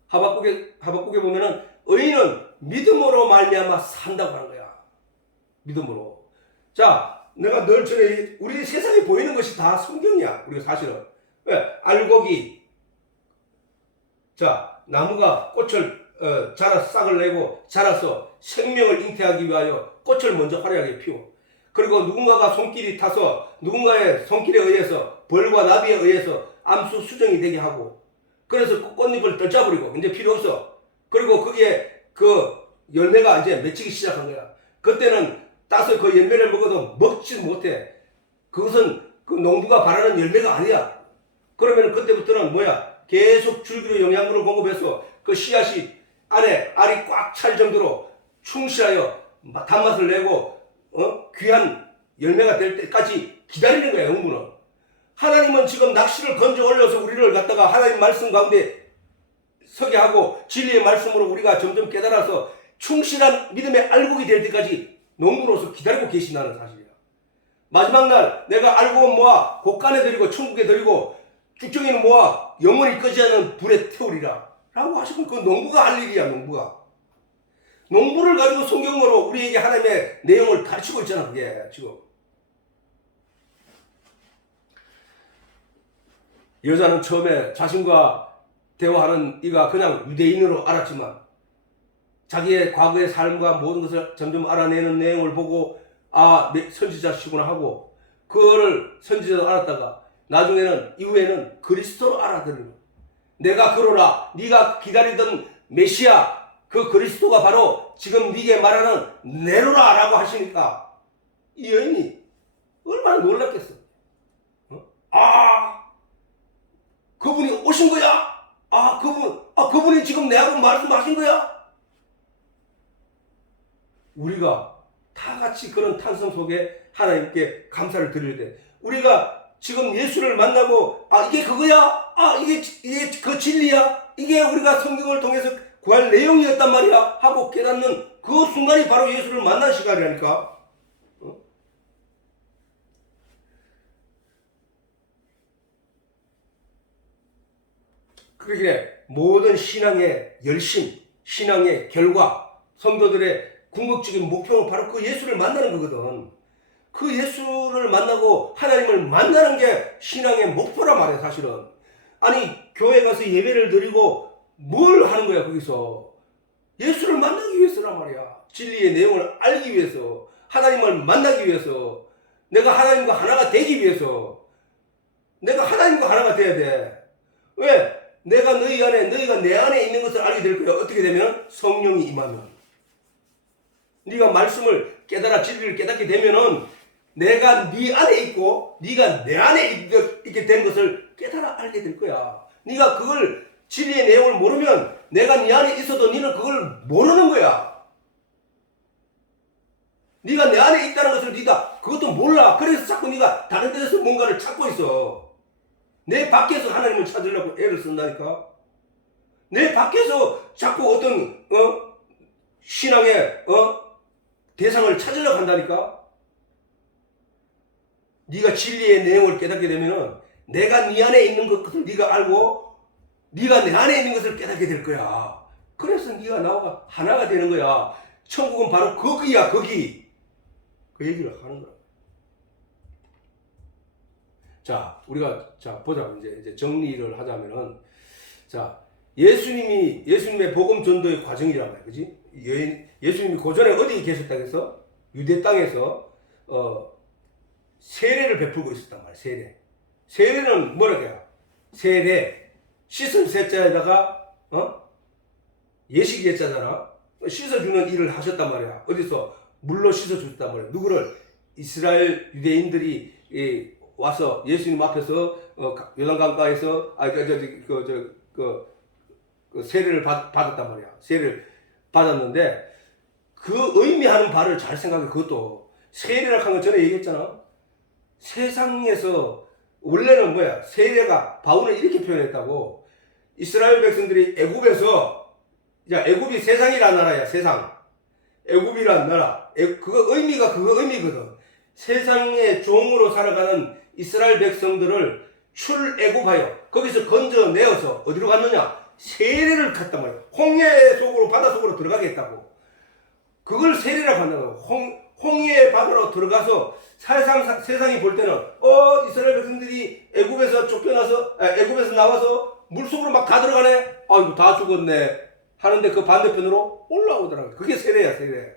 하박국에 보면은 의인은 믿음으로 말미암아 산다고 하는 거야. 믿음으로. 자, 내가 늘 전에 우리 세상에 보이는 것이 다 성경이야. 우리가 사실은. 왜? 알곡이. 자, 나무가 꽃을 싹을 내고 자라서 생명을 잉태하기 위하여 꽃을 먼저 화려하게 피워. 그리고 누군가가 손길이 타서 누군가의 손길에 의해서 벌과 나비에 의해서 암수 수정이 되게 하고 그래서 꽃잎을 떨쳐버리고 이제 필요 없어. 그리고 거기에 그 열매가 이제 맺히기 시작한 거야. 그때는 따서 그 열매를 먹어도 먹지 못해. 그것은 그 농부가 바라는 열매가 아니야. 그러면 그때부터는 뭐야? 계속 줄기로 영양분을 공급해서 그 씨앗이 안에 알이 꽉 찰 정도로 충실하여 단맛을 내고 귀한 열매가 될 때까지 기다리는 거야. 농부는. 하나님은 지금 낚시를 건져 올려서 우리를 갖다가 하나님 말씀 가운데 서게 하고 진리의 말씀으로 우리가 점점 깨달아서 충실한 믿음의 알곡이 될 때까지 농부로서 기다리고 계신다는 사실이야. 마지막 날 내가 알곡은 모아 곳간에 드리고 천국에 드리고 쭉정이는 모아 영원히 꺼지지 않는 불에 태우리라 라고 하시고 그 농부가 할 일이야. 농부를 가지고 성경으로 우리에게 하나님의 내용을 가르치고 있잖아. 그게 지금 여자는 처음에 자신과 대화하는 이가 그냥 유대인으로 알았지만 자기의 과거의 삶과 모든 것을 점점 알아내는 내용을 보고 선지자시구나 하고 그거를 선지자로 알았다가 나중에는 이후에는 그리스도로 알아들이고 내가 그러라 네가 기다리던 메시아 그 그리스도가 바로 지금 네게 말하는 네로라 라고 하시니까 이 여인이 얼마나 놀랐겠어. 그분이 오신 거야? 그분이 지금 내하고 말씀하신 거야? 우리가 다 같이 그런 탄성 속에 하나님께 감사를 드릴 때 우리가 지금 예수를 만나고 이게 그거야? 이게 그 진리야? 이게 우리가 성경을 통해서 구할 내용이었단 말이야? 하고 깨닫는 그 순간이 바로 예수를 만난 시간이라니까. 그러기에 모든 신앙의 열심, 신앙의 결과, 성도들의 궁극적인 목표는 바로 그 예수를 만나는 거거든. 그 예수를 만나고 하나님을 만나는 게 신앙의 목표란 말이야, 사실은. 아니, 교회 가서 예배를 드리고 뭘 하는 거야, 거기서. 예수를 만나기 위해서란 말이야. 진리의 내용을 알기 위해서, 하나님을 만나기 위해서, 내가 하나님과 하나가 되기 위해서, 내가 하나님과 하나가 돼야 돼. 왜? 내가 너희가 내 안에 있는 것을 알게 될 거야. 어떻게 되면? 성령이 임하면. 네가 말씀을 깨달아 진리를 깨닫게 되면은 내가 네 안에 있고 네가 내 안에 있게 된 것을 깨달아 알게 될 거야. 네가 그걸 진리의 내용을 모르면 내가 네 안에 있어도 너는 그걸 모르는 거야. 네가 내 안에 있다는 것을 네가 그것도 몰라. 그래서 자꾸 네가 다른 데서 뭔가를 찾고 있어. 내 밖에서 하나님을 찾으려고 애를 쓴다니까. 내 밖에서 자꾸 어떤 신앙의 대상을 찾으려고 한다니까. 네가 진리의 내용을 깨닫게 되면은 내가 네 안에 있는 것을 네가 알고 네가 내 안에 있는 것을 깨닫게 될 거야. 그래서 네가 나와 하나가 되는 거야. 천국은 바로 거기야, 거기. 그 얘기를 하는 거야. 자, 우리가 보자. 이제 정리를 하자면은 예수님의 복음 전도의 과정이란 말이야. 그지? 예수님이 고전에 어디 계셨다고 해서 유대 땅에서 세례를 베풀고 있었단 말이야. 세례는 뭐라고 해요? 세례. 씻은 세자에다가 예식 예자잖아. 씻어주는 일을 하셨단 말이야. 어디서? 물로 씻어줬단 말이야. 누구를? 이스라엘 유대인들이 와서 예수님 앞에서 요단강가에서 세례를 받았단 말이야. 세례를 받았는데 그 의미하는 바를 잘 생각해. 그것도 세례를 한 건 전에 얘기했잖아. 세상에서 원래는 뭐야? 세례가 바울은 이렇게 표현했다고. 이스라엘 백성들이 애굽에서, 야, 애굽이 세상이란 나라야. 세상. 애굽이란 나라. 그거 의미거든. 세상의 종으로 살아가는 이스라엘 백성들을 출애굽하여 거기서 건져내어서 어디로 갔느냐? 세례를 갔단 말이야. 홍해 속으로, 바다 속으로 들어가게 했다고. 그걸 세례라고 한다고. 홍해 바다로 들어가서 세상이 볼 때는 이스라엘 백성들이 애굽에서 나와서 물속으로 막 다 들어가네. 아이고 다 죽었네 하는데 그 반대편으로 올라오더라고요. 그게 세례야. 세례.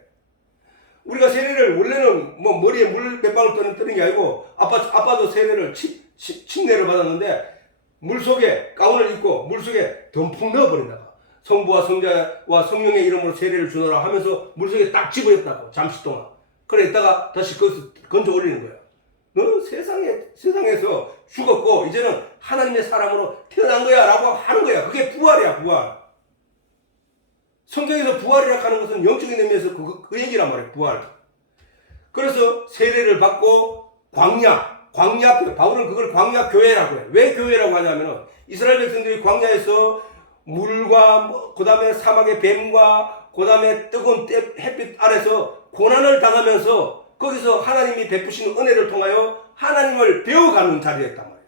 우리가 세례를 원래는 뭐 머리에 물 몇 방울 뜨는 게 아니고 아빠도 세례를 침례를 받았는데 물속에 가운을 입고 물속에 덤풍 넣어버린다. 성부와 성자와 성령의 이름으로 세례를 주노라 하면서 물속에 딱 집어였다고. 잠시 동안. 그래 있다가 다시 거기서 건져 올리는 거야. 너는 세상에서 죽었고 이제는 하나님의 사람으로 태어난 거야 라고 하는 거야. 그게 부활이야. 부활. 성경에서 부활이라고 하는 것은 영적인 의미에서 그 얘기란 말이야. 부활. 그래서 세례를 받고 광야, 바울은 그걸 광야 교회라고 해. 왜 교회라고 하냐면은 이스라엘 백성들이 광야에서 물과 그 다음에 사막의 뱀과 그 다음에 뜨거운 햇빛 아래서 고난을 당하면서 거기서 하나님이 베푸시는 은혜를 통하여 하나님을 배워가는 자리였단 말이에요.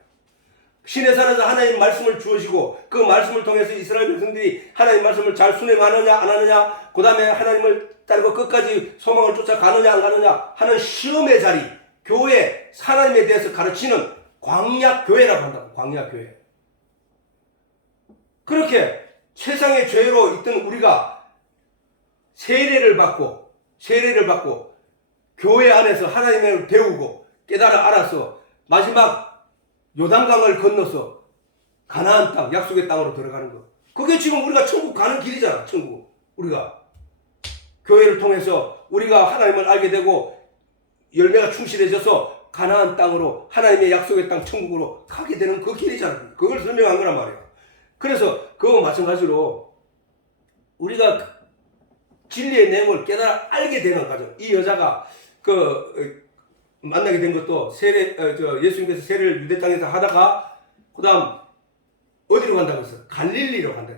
신의 산에서 하나님 말씀을 주시고 그 말씀을 통해서 이스라엘 백성들이 하나님 말씀을 잘 순행하느냐 안 하느냐, 그 다음에 하나님을 따르고 끝까지 소망을 쫓아가느냐 안 가느냐 하는 시험의 자리, 교회, 하나님에 대해서 가르치는 광야교회라고 한다고. 광야교회. 그렇게 세상의 죄로 있던 우리가 세례를 받고 교회 안에서 하나님을 배우고 깨달아 알아서 마지막 요단강을 건너서 가나안 땅, 약속의 땅으로 들어가는 거. 그게 지금 우리가 천국 가는 길이잖아. 천국. 우리가 교회를 통해서 우리가 하나님을 알게 되고 열매가 충실해져서 가나안 땅으로, 하나님의 약속의 땅 천국으로 가게 되는 그 길이잖아. 그걸 설명한 거란 말이야. 그래서 그거 마찬가지로 우리가 진리의 내용을 깨달아 알게 되는 과정. 이 여자가 만나게 된 것도 예수님께서 세례를 유대 땅에서 하다가 그다음 어디로 간다고 했어? 갈릴리로 간다.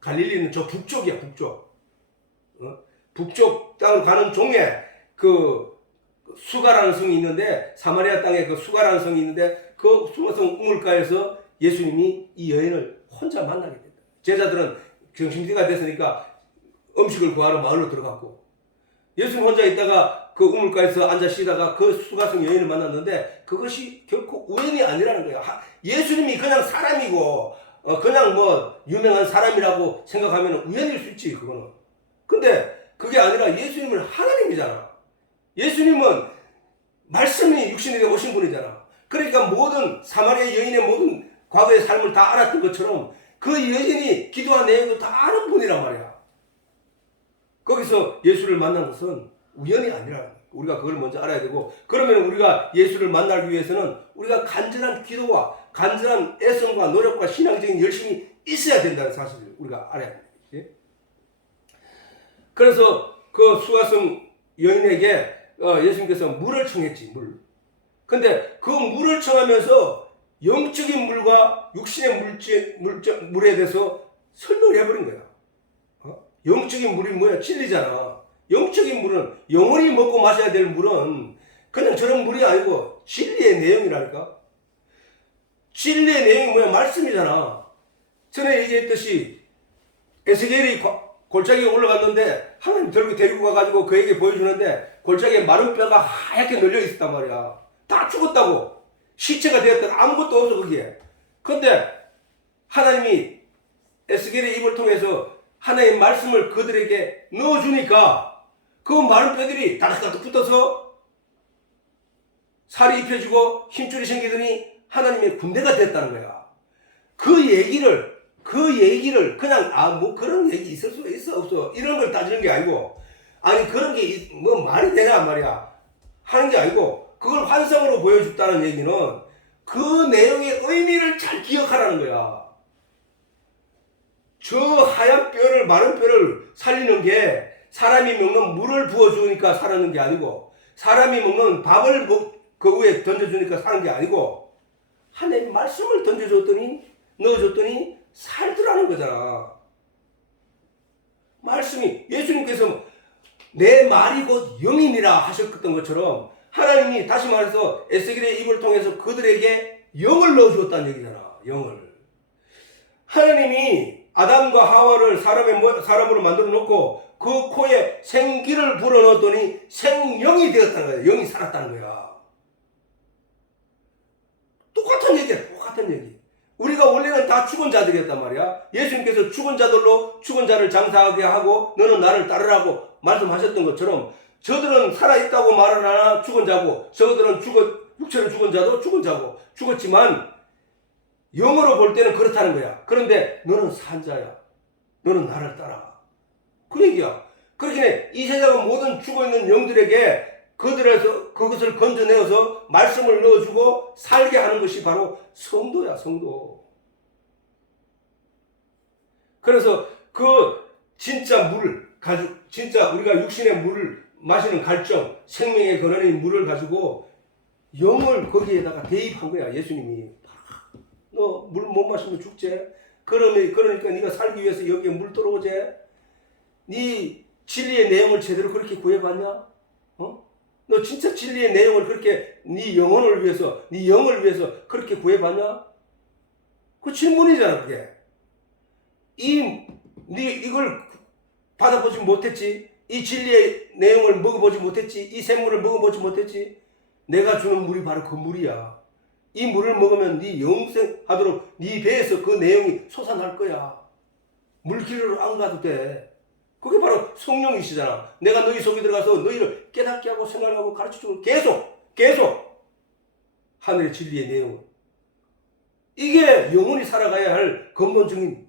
갈릴리는 저 북쪽이야. 북쪽 땅으로 가는 종에 수가라는 성이 있는데, 사마리아 땅에 그 수가라는 성이 있는데 그 수가성 우물가에서 예수님이 이 여인을 혼자 만나게 된다. 제자들은 정신기가 됐으니까 음식을 구하러 마을로 들어갔고, 예수님 혼자 있다가 그 우물가에서 앉아 쉬다가 그 수가성 여인을 만났는데 그것이 결코 우연이 아니라는 거야. 예수님이 그냥 사람이고 그냥 뭐 유명한 사람이라고 생각하면 우연일 수 있지, 그거는. 근데 그게 아니라 예수님은 하나님이잖아. 예수님은 말씀이 육신에 오신 분이잖아. 그러니까 모든 사마리아 여인의 모든 과거의 삶을 다 알았던 것처럼 그 여인이 기도한 내용도 다 아는 분이란 말이야. 거기서 예수를 만난 것은 우연이 아니라 우리가 그걸 먼저 알아야 되고, 그러면 우리가 예수를 만나기 위해서는 우리가 간절한 기도와 간절한 애성과 노력과 신앙적인 열심이 있어야 된다는 사실을 우리가 알아야 됩니다. 그래서 그 수가성 여인에게 예수님께서 물을 청했지, 물. 근데 그 물을 청하면서 영적인 물과 육신의 물에 대해서 설명을 해버린 거야. 영적인 물이 뭐야? 진리잖아. 영적인 물은, 영원히 먹고 마셔야 될 물은 그냥 저런 물이 아니고 진리의 내용이라니까. 진리의 내용이 뭐야? 말씀이잖아. 전에 얘기했듯이 에스겔이 골짜기에 올라갔는데 하나님 데리고 가가지고 그에게 보여주는데 골짜기에 마른 뼈가 하얗게 널려 있었단 말이야. 다 죽었다고. 시체가 되었다가 아무것도 없어 거기에. 근데 하나님이 에스겔의 입을 통해서 하나님의 말씀을 그들에게 넣어주니까 그 마른 뼈들이 다닥다닥 붙어서 살이 입혀지고 힘줄이 생기더니 하나님의 군대가 됐다는 거야. 그 그 얘기를 그냥 뭐 그런 얘기 있을 수 있어 없어 이런 걸 따지는 게 아니고, 아니 그런 게 뭐 말이 되냐 말이야 하는 게 아니고, 그걸 환상으로 보여줬다는 얘기는 그 내용의 의미를 잘 기억하라는 거야. 저 하얀 뼈를, 마른 뼈를 살리는 게 사람이 먹는 물을 부어주니까 살아는 게 아니고, 사람이 먹는 밥을 그 위에 던져주니까 사는 게 아니고, 하나님 말씀을 던져줬더니, 넣어줬더니 살더라는 거잖아. 말씀이, 예수님께서 내 말이 곧 영이니라 하셨던 것처럼 하나님이 다시 말해서 에스겔의 입을 통해서 그들에게 영을 넣어주었다는 얘기잖아. 영을. 하나님이 아담과 하와를 사람으로 만들어 놓고 그 코에 생기를 불어넣었더니 생영이 되었다는 거야. 영이 살았다는 거야. 똑같은 얘기야. 똑같은 얘기. 우리가 원래는 다 죽은 자들이었단 말이야. 예수님께서 죽은 자들로 죽은 자를 장사하게 하고 너는 나를 따르라고 말씀하셨던 것처럼, 저들은 살아있다고 말을 하나 죽은 자고, 저들은 육체로 죽은 자도 죽은 자고 죽었지만 영으로 볼 때는 그렇다는 거야. 그런데 너는 산 자야. 너는 나를 따라. 그 얘기야. 그러기에 이 세상은 모든 죽어있는 영들에게 그것을 건져내어서 말씀을 넣어주고 살게 하는 것이 바로 성도야, 성도. 그래서 그 진짜 물을 가지고, 진짜 우리가 육신의 물을 마시는 갈증, 생명의 근원인 물을 가지고 영을 거기에다가 대입한 거야, 예수님이. 너 물 못 마시면 죽지? 그러니까 네가 살기 위해서 여기에 물 들어오지? 네 진리의 내용을 제대로 그렇게 구해봤냐? 너 진짜 진리의 내용을 그렇게 네 영혼을 위해서, 네 영을 위해서 그렇게 구해봤냐? 그 질문이잖아, 그게. 이걸 받아보지 못했지? 이 진리의 내용을 먹어보지 못했지? 이 샘물을 먹어보지 못했지? 내가 주는 물이 바로 그 물이야. 이 물을 먹으면 네 영생하도록 네 배에서 그 내용이 솟아날 거야. 물길로 안 가도 돼. 그게 바로 성령이시잖아. 내가 너희 속에 들어가서 너희를 깨닫게 하고 생각하고 가르쳐주고 계속 하늘의 진리의 내용을. 이게 영혼이 살아가야 할 근본적인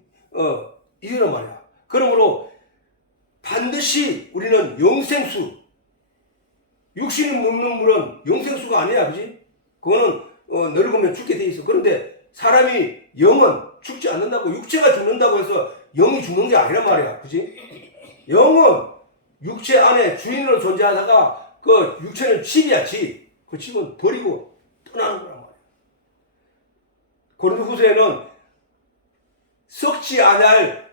이유란 말이야. 그러므로 반드시 우리는 영생수, 육신이 먹는 물은 영생수가 아니야, 그지? 그거는 늙으면 죽게 돼 있어. 그런데 사람이 영은 죽지 않는다고, 육체가 죽는다고 해서 영이 죽는 게 아니란 말이야, 그지? 영은 육체 안에 주인으로 존재하다가 그 육체는 집이야, 집. 그 집은 버리고 떠나는 거란 말이야. 고린도후서에는 썩지 아니할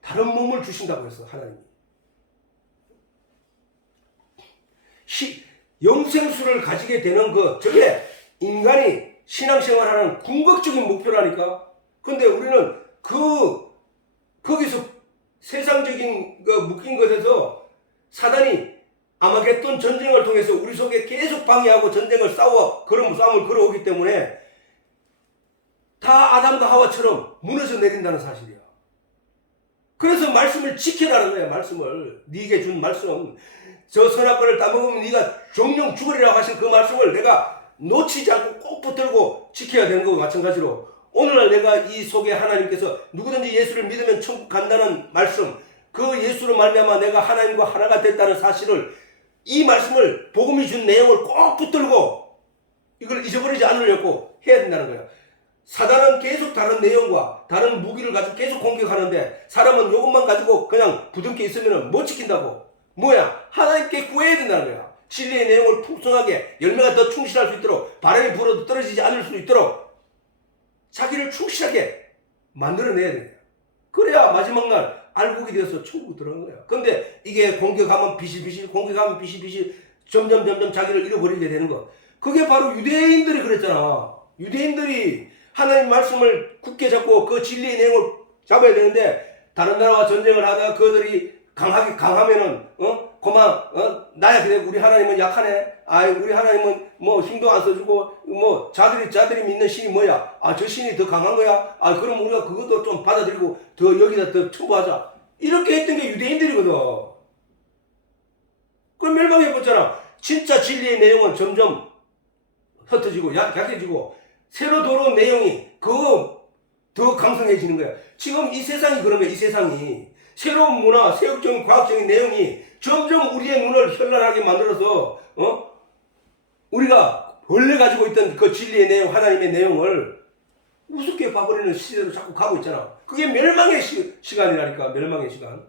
다른 몸을 주신다고 했어, 하나님이. 영생수를 가지게 되는 저게 인간이 신앙생활하는 궁극적인 목표라니까. 근데 우리는 거기서 세상적인 묶인 것에서 사단이 아마겟돈 전쟁을 통해서 우리 속에 계속 방해하고 전쟁을 그런 싸움을 걸어오기 때문에 다 아담과 하와처럼 무너져 내린다는 사실이야. 그래서 말씀을 지켜라는 거야, 말씀을. 네게 준 말씀. 저 선악과를 따먹으면 네가 정령 죽으리라고 하신 그 말씀을 내가 놓치지 않고 꼭 붙들고 지켜야 되는 거고, 마찬가지로 오늘날 내가 이 속에 하나님께서 누구든지 예수를 믿으면 천국 간다는 말씀, 그 예수로 말미암아 내가 하나님과 하나가 됐다는 사실을, 이 말씀을, 복음이 준 내용을 꼭 붙들고 이걸 잊어버리지 않으려고 해야 된다는 거야. 사단은 계속 다른 내용과 다른 무기를 가지고 계속 공격하는데, 사람은 이것만 가지고 그냥 부둥켜 있으면 못 지킨다고. 뭐야? 하나님께 구해야 된다는 거야. 진리의 내용을 풍성하게 열매가 더 충실할 수 있도록, 바람이 불어도 떨어지지 않을 수 있도록 자기를 충실하게 만들어내야 된다. 그래야 마지막 날 알곡이 되어서 천국 들어간 거야. 근데 이게 공격하면 비실비실, 공격하면 비실비실, 점점 자기를 잃어버리게 되는 거. 그게 바로 유대인들이 그랬잖아. 유대인들이 하나님 말씀을 굳게 잡고 그 진리의 내용을 잡아야 되는데, 다른 나라와 전쟁을 하다가 그들이 강하면은 나야 그래, 우리 하나님은 약하네. 우리 하나님은 뭐 힘도 안 써주고, 뭐 자들이 믿는 신이 뭐야? 저 신이 더 강한 거야? 그럼 우리가 그것도 좀 받아들이고 더 여기다 더 첨부하자. 이렇게 했던 게 유대인들이거든. 그럼 멸망해봤잖아. 진짜 진리의 내용은 점점 흩어지고 약해지고, 새로 들어온 내용이 그거 더 강성해지는 거야. 지금 이 세상이 그런 거야. 이 세상이 새로운 문화, 세역적인 과학적인 내용이 점점 우리의 눈을 현란하게 만들어서 우리가 원래 가지고 있던 그 진리의 내용, 하나님의 내용을 우습게 봐버리는 시대로 자꾸 가고 있잖아. 그게 멸망의 시간이라니까. 멸망의 시간.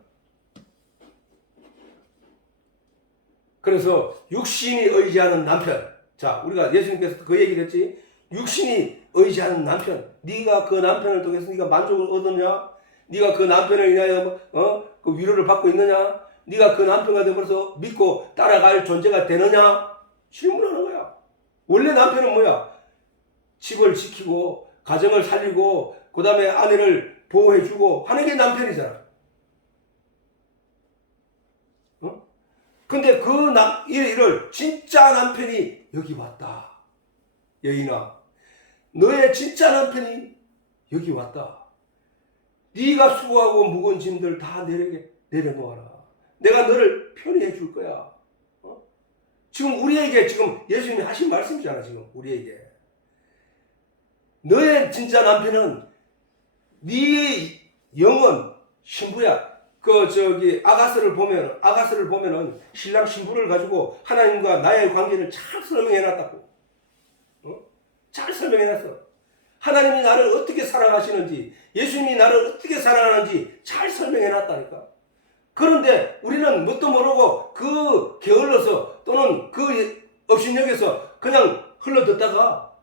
그래서 육신이 의지하는 남편. 자, 우리가 예수님께서 그 얘기를 했지. 육신이 의지하는 남편. 네가 그 남편을 통해서 네가 만족을 얻었냐? 네가 그 남편을 인하여 그 위로를 받고 있느냐? 네가 그 남편과 되면서 믿고 따라갈 존재가 되느냐? 질문하는 거야. 원래 남편은 뭐야? 집을 지키고 가정을 살리고 그 다음에 아내를 보호해주고 하는 게 남편이잖아. 근데 그 일을 진짜 남편이 여기 왔다. 여인아, 너의 진짜 남편이 여기 왔다. 네가 수고하고 무거운 짐들 다 내려놓아라. 내가 너를 편히 해줄 거야. 지금 우리에게 지금 예수님이 하신 말씀이잖아. 지금 우리에게 너의 진짜 남편은 네 영혼 신부야. 아가스를 보면은 신랑 신부를 가지고 하나님과 나의 관계를 잘 설명해놨다고. 잘 설명해놨어. 하나님이 나를 어떻게 사랑하시는지, 예수님이 나를 어떻게 사랑하는지 잘 설명해놨다니까. 그런데 우리는 뭣도 모르고 그 게을러서 또는 그 업신여겨서 그냥 흘러듣다가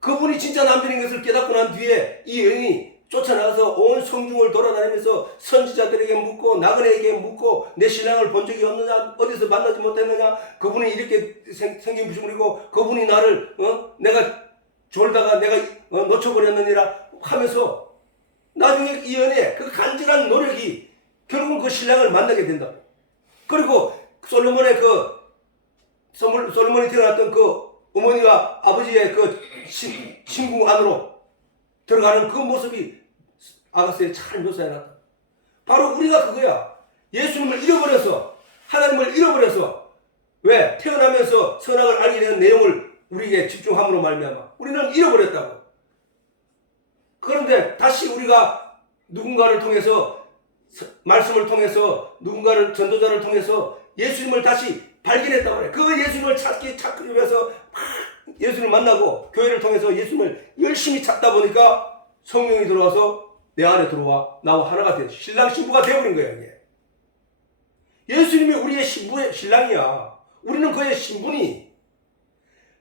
그분이 진짜 남편인 것을 깨닫고 난 뒤에 이 여인이 쫓아나가서 온 성중을 돌아다니면서 선지자들에게 묻고 나그네에게 묻고 내 신랑을 본 적이 없느냐, 어디서 만나지 못했느냐, 그분이 이렇게 생긴 부심이고 그분이 나를 내가 졸다가 내가 놓쳐버렸느니라 하면서 나중에 이 연애 그 간절한 노력이 결국은 그 신랑을 만나게 된다고. 그리고 솔로몬이 태어났던 그 어머니와 아버지의 그 신궁 안으로 들어가는 그 모습이 아가스에 잘 묘사해놨다. 바로 우리가 그거야. 예수님을 잃어버려서, 하나님을 잃어버려서, 왜? 태어나면서 선악을 알게 되는 내용을 우리에게 집중함으로 말미암아 우리는 잃어버렸다고. 그런데 다시 우리가 누군가를 통해서, 말씀을 통해서, 누군가를 전도자를 통해서 예수님을 다시 발견했다고 그래. 그 예수님을 찾기 위해서 예수님을 만나고 교회를 통해서 예수님을 열심히 찾다 보니까 성령이 들어와서 내 안에 들어와 나와 하나가 되어 신랑 신부가 되어버린 거야. 이게 예수님이 우리의 신랑이야. 우리는 그의 신분이.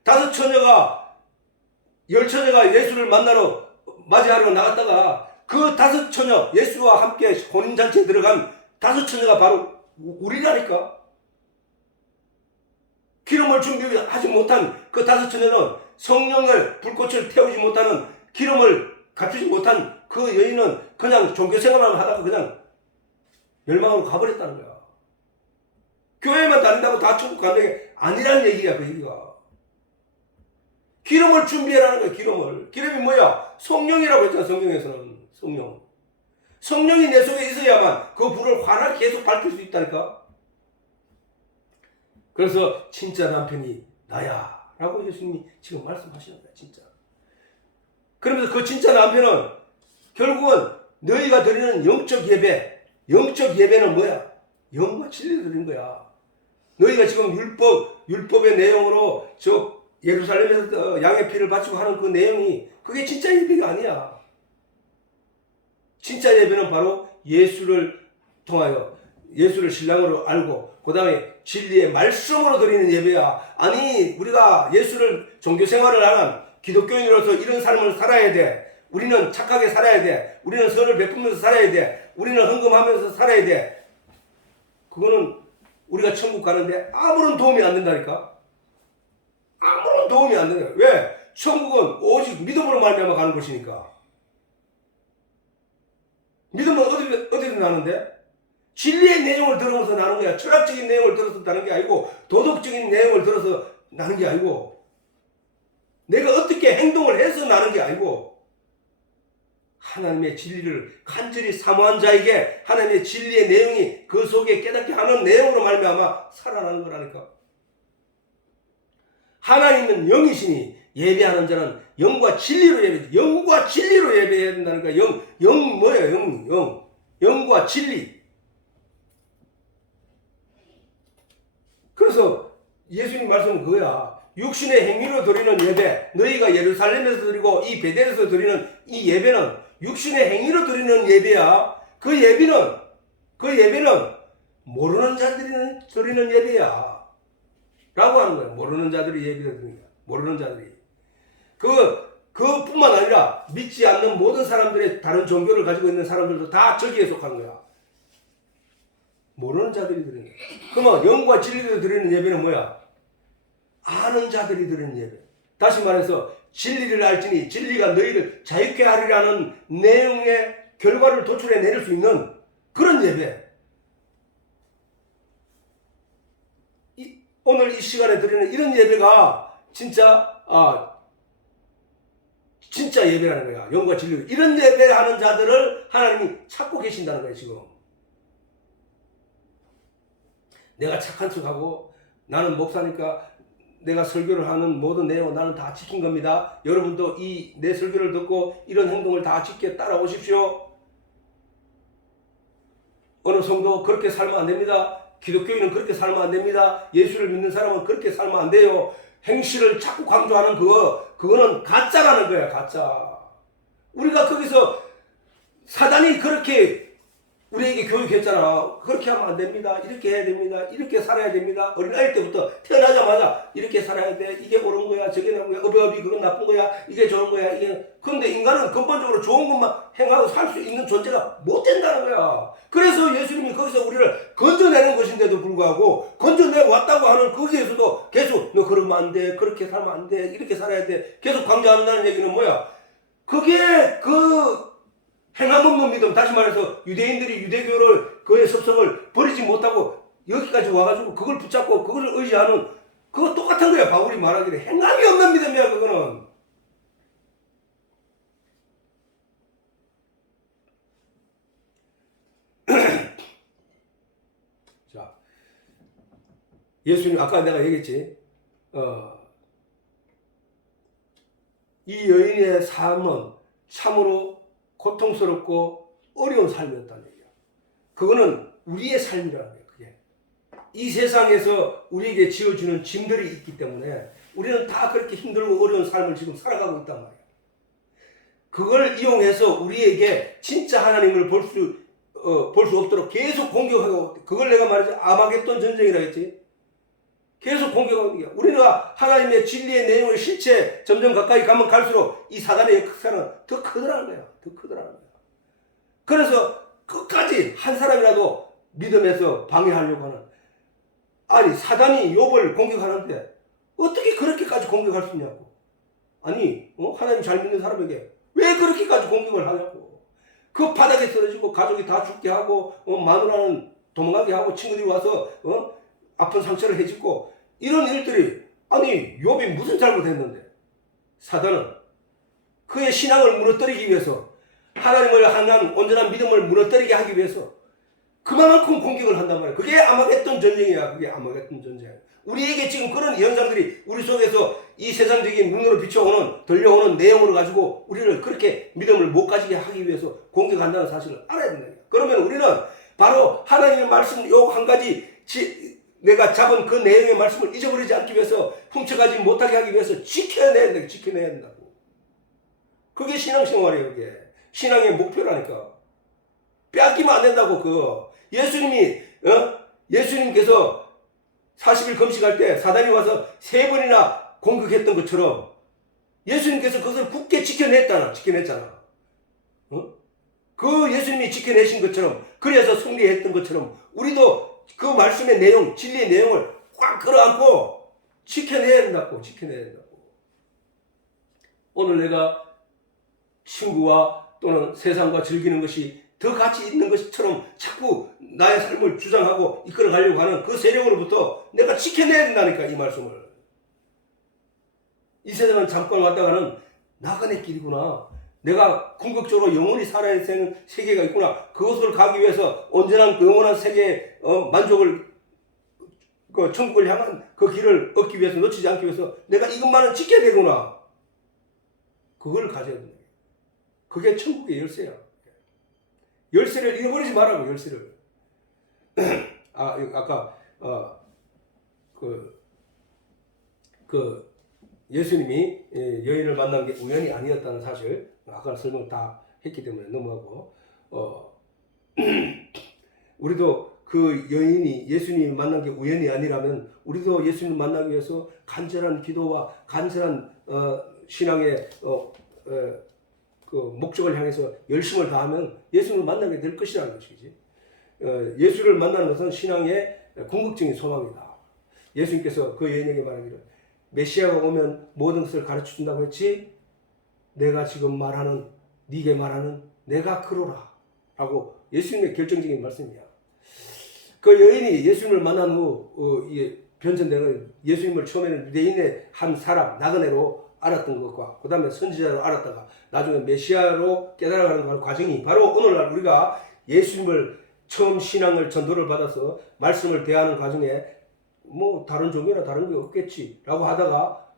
5 처녀가 10 처녀가 예수를 맞이하러 나갔다가 그 5 처녀 예수와 함께 혼인잔치에 들어간 5 처녀가 바로 우리라니까. 기름을 준비하지 못한 그 5 처녀는 성령을 불꽃을 태우지 못하는 기름을 갖추지 못한 그 여인은 그냥 종교 생활만 하다가 그냥 멸망으로 가버렸다는 거야. 교회만 다닌다고 다 천국 간다는 게 아니라는 얘기야. 그 얘기가. 기름을 준비해라는 거야. 기름이 뭐야? 성령이라고 했잖아. 성경에서는. 성령이 내 속에 있어야만 그 불을 환하게 계속 밝힐 수 있다니까. 그래서 진짜 남편이 나야 라고 예수님이 지금 말씀하시는 거야. 진짜. 그러면서 그 진짜 남편은 결국은 너희가 드리는 영적 예배는 뭐야? 영과 진리를 드리는 거야. 너희가 지금 율법의 내용으로 저 예루살렘에서 양의 피를 바치고 하는 그 내용이 그게 진짜 예배가 아니야. 진짜 예배는 바로 예수를 통하여 예수를 신랑으로 알고 그 다음에 진리의 말씀으로 드리는 예배야. 아니 우리가 예수를 종교생활을 하는 기독교인으로서 이런 삶을 살아야 돼. 우리는 착하게 살아야 돼. 우리는 선을 베풀면서 살아야 돼. 우리는 헌금하면서 살아야 돼. 그거는 우리가 천국 가는데 아무런 도움이 안 된다니까. 아무런 도움이 안 된다. 왜? 천국은 오직 믿음으로 말미암아 가는 것이니까. 믿음은 어디서 나는데? 진리의 내용을 들어서 나는 거야. 철학적인 내용을 들어서 나는 게 아니고 도덕적인 내용을 들어서 나는 게 아니고 내가 어떻게 행동을 해서 나는 게 아니고 하나님의 진리를 간절히 사모한 자에게 하나님의 진리의 내용이 그 속에 깨닫게 하는 내용으로 말미암아 살아나는 거라니까. 하나님은 영이시니 예배하는 자는 영과 진리로 영과 진리로 예배해야 된다니까. 영 뭐야? 영과 진리. 그래서 예수님 말씀은 그거야. 육신의 행위로 드리는 예배, 너희가 예루살렘에서 드리고 이 베델에서 드리는 이 예배는 육신의 행위로 드리는 예배야. 그 예배는 모르는 자들이 드리는 예배야. 라고 하는 거야. 모르는 자들이 예배를 드리는 거야. 모르는 자들이. 그뿐만 아니라 믿지 않는 모든 사람들의 다른 종교를 가지고 있는 사람들도 다 저기에 속하는 거야. 모르는 자들이 드리는 거야. 그러면 영과 진리로 드리는 예배는 뭐야? 아는 자들이 드리는 예배. 다시 말해서 진리를 알지니 진리가 너희를 자유케 하리라는 내용의 결과를 도출해 내릴 수 있는 그런 예배. 오늘 이 시간에 드리는 이런 예배가 진짜 예배라는 거야. 영과 진리로. 이런 예배하는 자들을 하나님이 찾고 계신다는 거야, 지금. 내가 착한 척하고 나는 목사니까 내가 설교를 하는 모든 내용을 나는 다 지킨 겁니다. 여러분도 이 내 설교를 듣고 이런 행동을 다 지켜 따라오십시오. 어느 성도 그렇게 살면 안 됩니다. 기독교인은 그렇게 살면 안 됩니다. 예수를 믿는 사람은 그렇게 살면 안 돼요. 행실을 자꾸 강조하는 그거는 가짜라는 거야, 가짜. 우리가 거기서 사단이 그렇게 우리에게 교육했잖아. 그렇게 하면 안 됩니다. 이렇게 해야 됩니다. 이렇게 살아야 됩니다. 어린아이 때부터 태어나자마자 이렇게 살아야 돼. 이게 옳은 거야. 저게 나쁜 거야. 어비어비 그건 나쁜 거야. 이게 좋은 거야. 그런데 인간은 근본적으로 좋은 것만 행하고 살 수 있는 존재가 못 된다는 거야. 그래서 예수님이 거기서 우리를 건져내는 것인데도 불구하고 건져내 왔다고 하는 거기에서도 계속 너 그러면 안 돼. 그렇게 살면 안 돼. 이렇게 살아야 돼. 계속 강조한다는 얘기는 뭐야? 그게 행함 없는 믿음, 다시 말해서 유대인들이 유대교를 그의 습성을 버리지 못하고 여기까지 와가지고 그걸 붙잡고 그걸 의지하는 그거 똑같은 거야. 바울이 말하기를 행함이 없는 믿음이야. 그거는. 자, 예수님 아까 내가 얘기했지. 이 여인의 삶은 참으로 고통스럽고 어려운 삶이었다는 얘기야. 그거는 우리의 삶이라는 거야. 그게 이 세상에서 우리에게 지어주는 짐들이 있기 때문에 우리는 다 그렇게 힘들고 어려운 삶을 지금 살아가고 있단 말이야. 그걸 이용해서 우리에게 진짜 하나님을 볼 수 없도록 계속 공격하고, 그걸 내가 말하지 아마겟돈 전쟁이라 했지. 계속 공격하는 거야. 우리가 하나님의 진리의 내용을 실체 점점 가까이 가면 갈수록 이 사단의 역사는 더 크더라는 거야. 더 크더라는 거야. 그래서 끝까지 한 사람이라도 믿음에서 방해하려고 하는, 아니 사단이 욥을 공격하는데 어떻게 그렇게까지 공격할 수 있냐고. 아니 하나님 잘 믿는 사람에게 왜 그렇게까지 공격을 하냐고. 그 바닥에 쓰러지고 가족이 다 죽게 하고 마누라는 도망가게 하고 친구들이 와서 아픈 상처를 해주고 이런 일들이, 아니 욥이 무슨 잘못했는데. 사단은 그의 신앙을 무너뜨리기 위해서, 하나님을 향한 온전한 믿음을 무너뜨리게 하기 위해서 그만큼 공격을 한단 말이야. 그게 아마겟돈 전쟁이야. 그게 아마겟돈 전쟁. 우리에게 지금 그런 현상들이 우리 속에서 이 세상적인 눈으로 비춰오는, 들려오는 내용으로 가지고 우리를 그렇게 믿음을 못 가지게 하기 위해서 공격한다는 사실을 알아야 된다. 그러면 우리는 바로 하나님의 말씀 요 한 가지 내가 잡은 그 내용의 말씀을 잊어버리지 않기 위해서, 훔쳐가지 못하게 하기 위해서 지켜내야 된다. 지켜내야 된다고. 그게 신앙생활이에요. 그게 신앙의 목표라니까. 빼앗기면 안 된다고. 예수님께서 40일 금식할 때 사단이 와서 3번이나 공격했던 것처럼 예수님께서 그것을 굳게 지켜냈잖아. 그 예수님이 지켜내신 것처럼, 그래서 승리했던 것처럼 우리도 그 말씀의 내용, 진리의 내용을 꽉 끌어안고 지켜내야 된다고. 오늘 내가 친구와 또는 세상과 즐기는 것이 더 가치 있는 것처럼 자꾸 나의 삶을 주장하고 이끌어가려고 하는 그 세력으로부터 내가 지켜내야 된다니까, 이 말씀을. 이 세상은 잠깐 왔다가는 나그네 길이구나. 내가 궁극적으로 영원히 살아야 되는 세계가 있구나. 그것을 가기 위해서 온전한 그 영원한 세계의 만족을, 천국을 향한 그 길을 얻기 위해서, 놓치지 않기 위해서 내가 이것만은 지켜야 되구나. 그걸 가져야 된다. 그게 천국의 열쇠야. 열쇠를 잃어버리지 말라고, 열쇠를. 아까 예수님이 여인을 만난 게 우연이 아니었다는 사실, 아까 설명 다 했기 때문에 넘어가고, 우리도 그 여인이 예수님을 만난 게 우연이 아니라면 우리도 예수님을 만나기 위해서 간절한 기도와 간절한 신앙의 그 목적을 향해서 열심을 다하면 예수님을 만나게 될 것이라는 것이지. 예수를 만나는 것은 신앙의 궁극적인 소망이다. 예수님께서 그 여인에게 말하기를 메시아가 오면 모든 것을 가르쳐 준다고 했지, 내가 지금 말하는, 네게 말하는 내가 그로라 라고 예수님의 결정적인 말씀이야. 그 여인이 예수님을 만난 후 변천되는, 예수님을 처음에는 유대인의 한 사람 나그네로 알았던 것과 그 다음에 선지자로 알았다가 나중에 메시아로 깨달아가는 과정이 바로 오늘날 우리가 예수님을 처음 신앙을 전도를 받아서 말씀을 대하는 과정에 뭐 다른 종교나 다른 게 없겠지 라고 하다가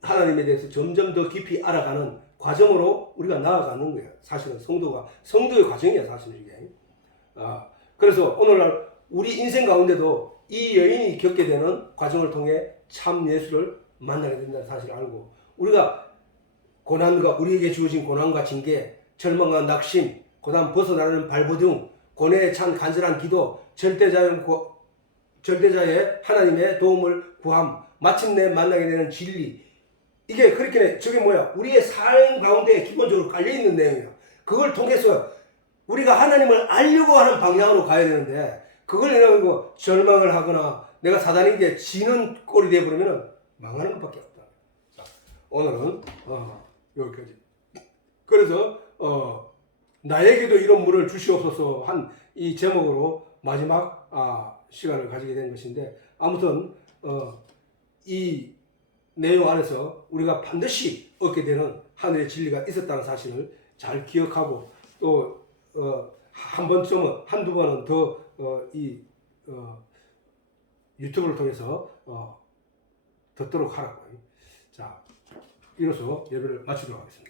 하나님에 대해서 점점 더 깊이 알아가는 과정으로 우리가 나아가는 거예요. 사실은 성도의 과정이야, 사실은 이게. 그래서 오늘날 우리 인생 가운데도 이 여인이 겪게 되는 과정을 통해 참 예수를 만나게 된다는 사실을 알고, 우리가 우리에게 주어진 고난과 징계, 절망과 낙심, 그 다음 벗어나는 발버둥, 고뇌에 찬 간절한 기도, 절대자의 하나님의 도움을 구함, 마침내 만나게 되는 진리, 이게 그렇게 저게 뭐야? 우리의 삶 가운데 기본적으로 깔려있는 내용이야. 그걸 통해서 우리가 하나님을 알려고 하는 방향으로 가야 되는데, 그걸 해가지고 절망을 하거나 내가 사단에게 지는 꼴이 되어버리면 망하는 것밖에 없다. 자, 오늘은 여기까지. 그래서 나에게도 이런 물을 주시옵소서 한 이 제목으로 마지막 시간을 가지게 된 것인데, 아무튼 이 내용 안에서 우리가 반드시 얻게 되는 하늘의 진리가 있었다는 사실을 잘 기억하고, 또 한 번쯤은 한두 번은 더 이 유튜브를 통해서 듣도록 하라고. 자, 이로써 예배를 마치도록 하겠습니다.